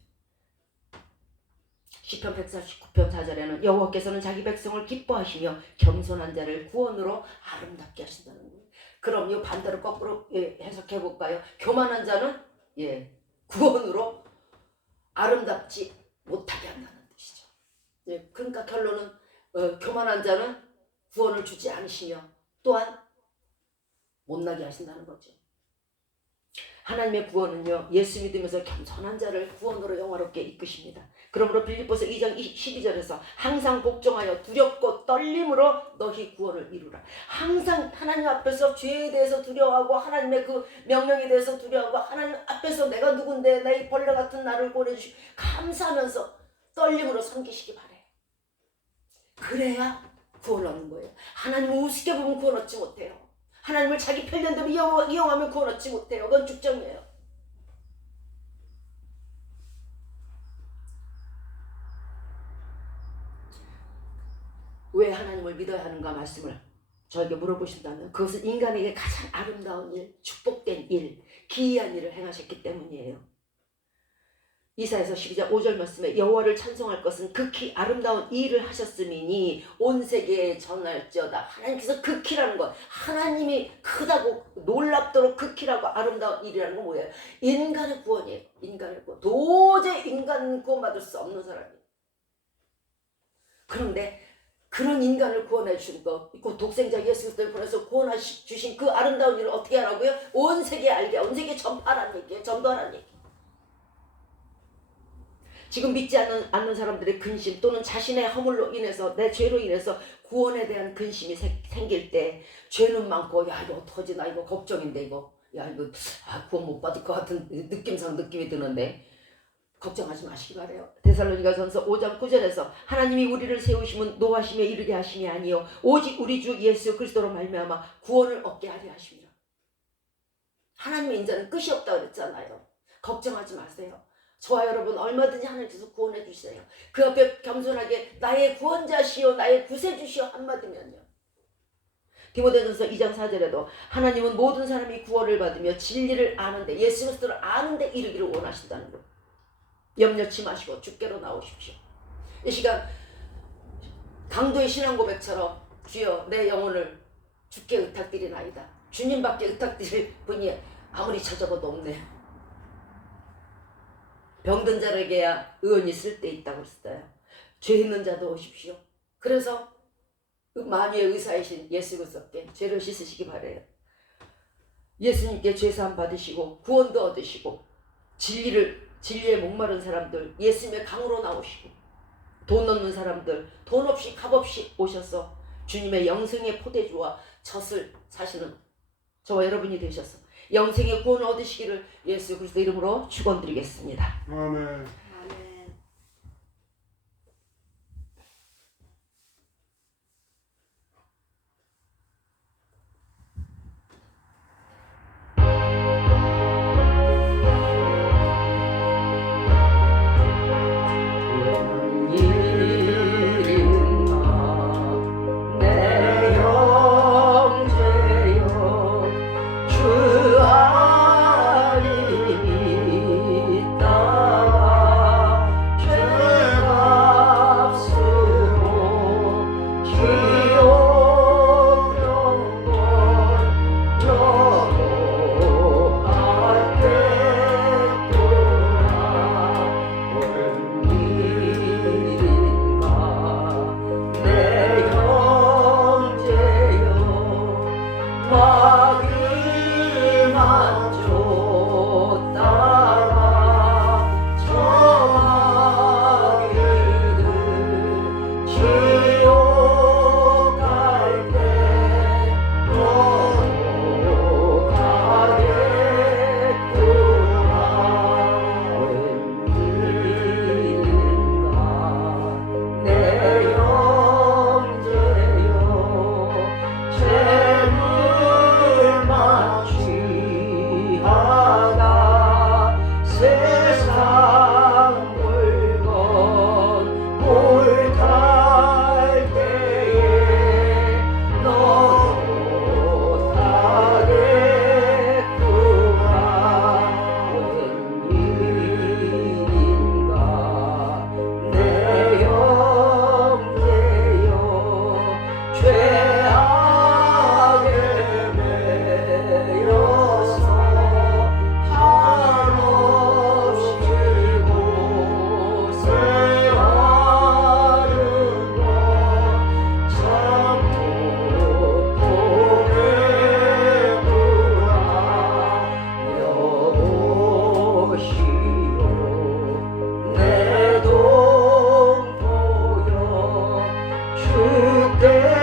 시편 149편 4절에는 여호와께서는 자기 백성을 기뻐하시며 겸손한 자를 구원으로 아름답게 하신다는 거예요. 그럼 이 반대로 거꾸로 해석해 볼까요? 교만한 자는 구원으로 아름답지 못하게 한다는 뜻이죠. 그러니까 결론은 교만한 자는 구원을 주지 않으시며 또한 못나게 하신다는 거죠. 하나님의 구원은요, 예수 믿으면서 겸손한 자를 구원으로 영화롭게 이끄십니다. 그러므로 빌립보서 2장 12절에서 항상 복종하여 두렵고 떨림으로 너희 구원을 이루라. 항상 하나님 앞에서 죄에 대해서 두려워하고 하나님의 그 명령에 대해서 두려워하고 하나님 앞에서 내가 누군데 내 벌레 같은 나를 보내주시고 감사하면서 떨림으로 섬기시기 바래요. 그래야 구원 얻는 거예요. 하나님을 우습게 보면 구원 얻지 못해요. 하나님을 자기 편견대로 이용하면 구원 얻지 못해요. 그건 죽정이에요. 왜 하나님을 믿어야 하는가 말씀을 저에게 물어보신다면 그것은 인간에게 가장 아름다운 일, 축복된 일, 기이한 일을 행하셨기 때문이에요. 이사야서 12장 5절 말씀에 여호와를 찬송할 것은 극히 아름다운 일을 하셨음이니 온 세계에 전할지어다. 하나님께서 극히라는 것, 하나님이 크다고 놀랍도록 극히라고 아름다운 일이라는 건 뭐예요? 인간의 구원이에요. 인간의 구원. 도저히 인간 구원받을 수 없는 사람이에요. 그런데 그런 인간을 구원해 주신 것, 그 독생자 예수 그리스도를 보내서 구원해 주신 그 아름다운 일을 어떻게 하라고요? 온 세계에 알게, 온 세계에 전파하라는 얘기예요. 전도하라는 얘기. 지금 믿지 않는 사람들의 근심 또는 자신의 허물로 인해서 내 죄로 인해서 구원에 대한 근심이 생길 때 죄는 많고 야 이거 어떡하지 나 이거 걱정인데 이거 야 이거 구원 못 받을 것 같은 느낌이 드는데 걱정하지 마시기 바래요. 데살로니가전서 5장 9절에서 하나님이 우리를 세우심은 노하심에 이르게 하심이 아니요 오직 우리 주 예수 그리스도로 말미암아 구원을 얻게 하려 하심이라. 하나님의 인자는 끝이 없다고 그랬잖아요. 걱정하지 마세요. 저와 여러분 얼마든지 하나님께서 구원해 주세요. 그 앞에 겸손하게 나의 구원자시오 나의 구세주시오 한마디면요. 디모데전서 2장 4절에도 하나님은 모든 사람이 구원을 받으며 진리를 아는데 예수 그리스도를 아는데 이르기를 원하신다는 것. 염려치 마시고 주께로 나오십시오. 이 시간 강도의 신앙 고백처럼 주여 내 영혼을 주께 의탁드리나이다. 주님밖에 의탁드릴 분이 아무리 찾아봐도 없네요. 병든 자에게야 의원이 쓸 데 있다고 했어요. 죄 있는 자도 오십시오. 그래서 그 만유의 의사이신 예수 그리스도께 죄를 씻으시기 바래요. 예수님께 죄사함 받으시고 구원도 얻으시고 진리에 목마른 사람들 예수님의 강으로 나오시고 돈 없는 사람들 돈 없이 값없이 오셔서 주님의 영생의 포도주와 젖을 사시는 저와 여러분이 되셔서 영생의 구원을 얻으시기를 예수 그리스도 이름으로 축원드리겠습니다. 아멘. 아멘. 내 형제여 주 안에 있다 죄값으로 기억 영원 너도 받겠구나 내 형제여 마귀만 쫓다가 저 마귀는 지옥 갈 때 너도 가겠구나 웬일인가 내 형제여 죄물만 취하다 세상 물건 옳갈 때에 너도 타겠구나 웬일인가 내 형제여 죄악에 매여서 한없이 고생하는 것참 고통했구나 여보시오 내 동포여 주께로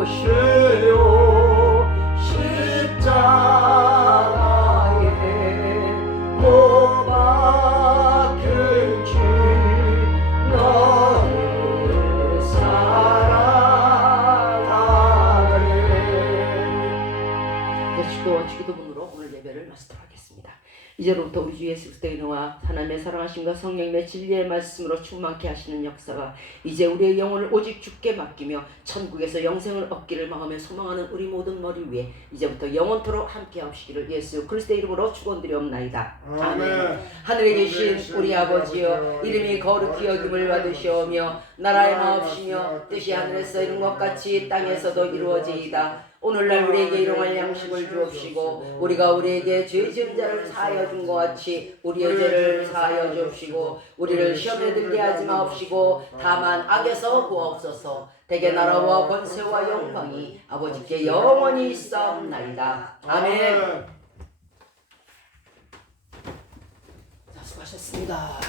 오시오 십자가에 못 박힌 주 너를 사랑하네. 기도와 기도문으로 오늘 예배를 마치도록 하겠습니다. 이제로부터 우리 주 예수 그리스도의 은혜와 하나님의 사랑하심과 성령의 진리의 말씀으로 충만케 하시는 역사가 이제 우리의 영혼을 오직 주께 맡기며 천국에서 영생을 얻기를 마음에 소망하는 우리 모든 머리 위에 이제부터 영원토록 함께 하시기를 예수 그리스도의 이름으로 축원드리옵나이다. 아멘. 하늘에 계신 우리 아버지여 이름이 거룩히 여김을 받으시오며 나라의 마옵시며 뜻이 하늘에서 이룬 것 같이 땅에서도 이루어지이다. 오늘날 우리에게 일용할 양식을 주옵시고 우리가 우리에게 죄 지은 자를 사하여 준 것 같이 우리의 죄를 사하여 주옵시고 우리를 시험에 들게 하지 마옵시고 다만 악에서 구하옵소서. 대개 나라와 권세와 영광이 아버지께 영원히 있사옵나이다. 아멘. 자, 수고하셨습니다.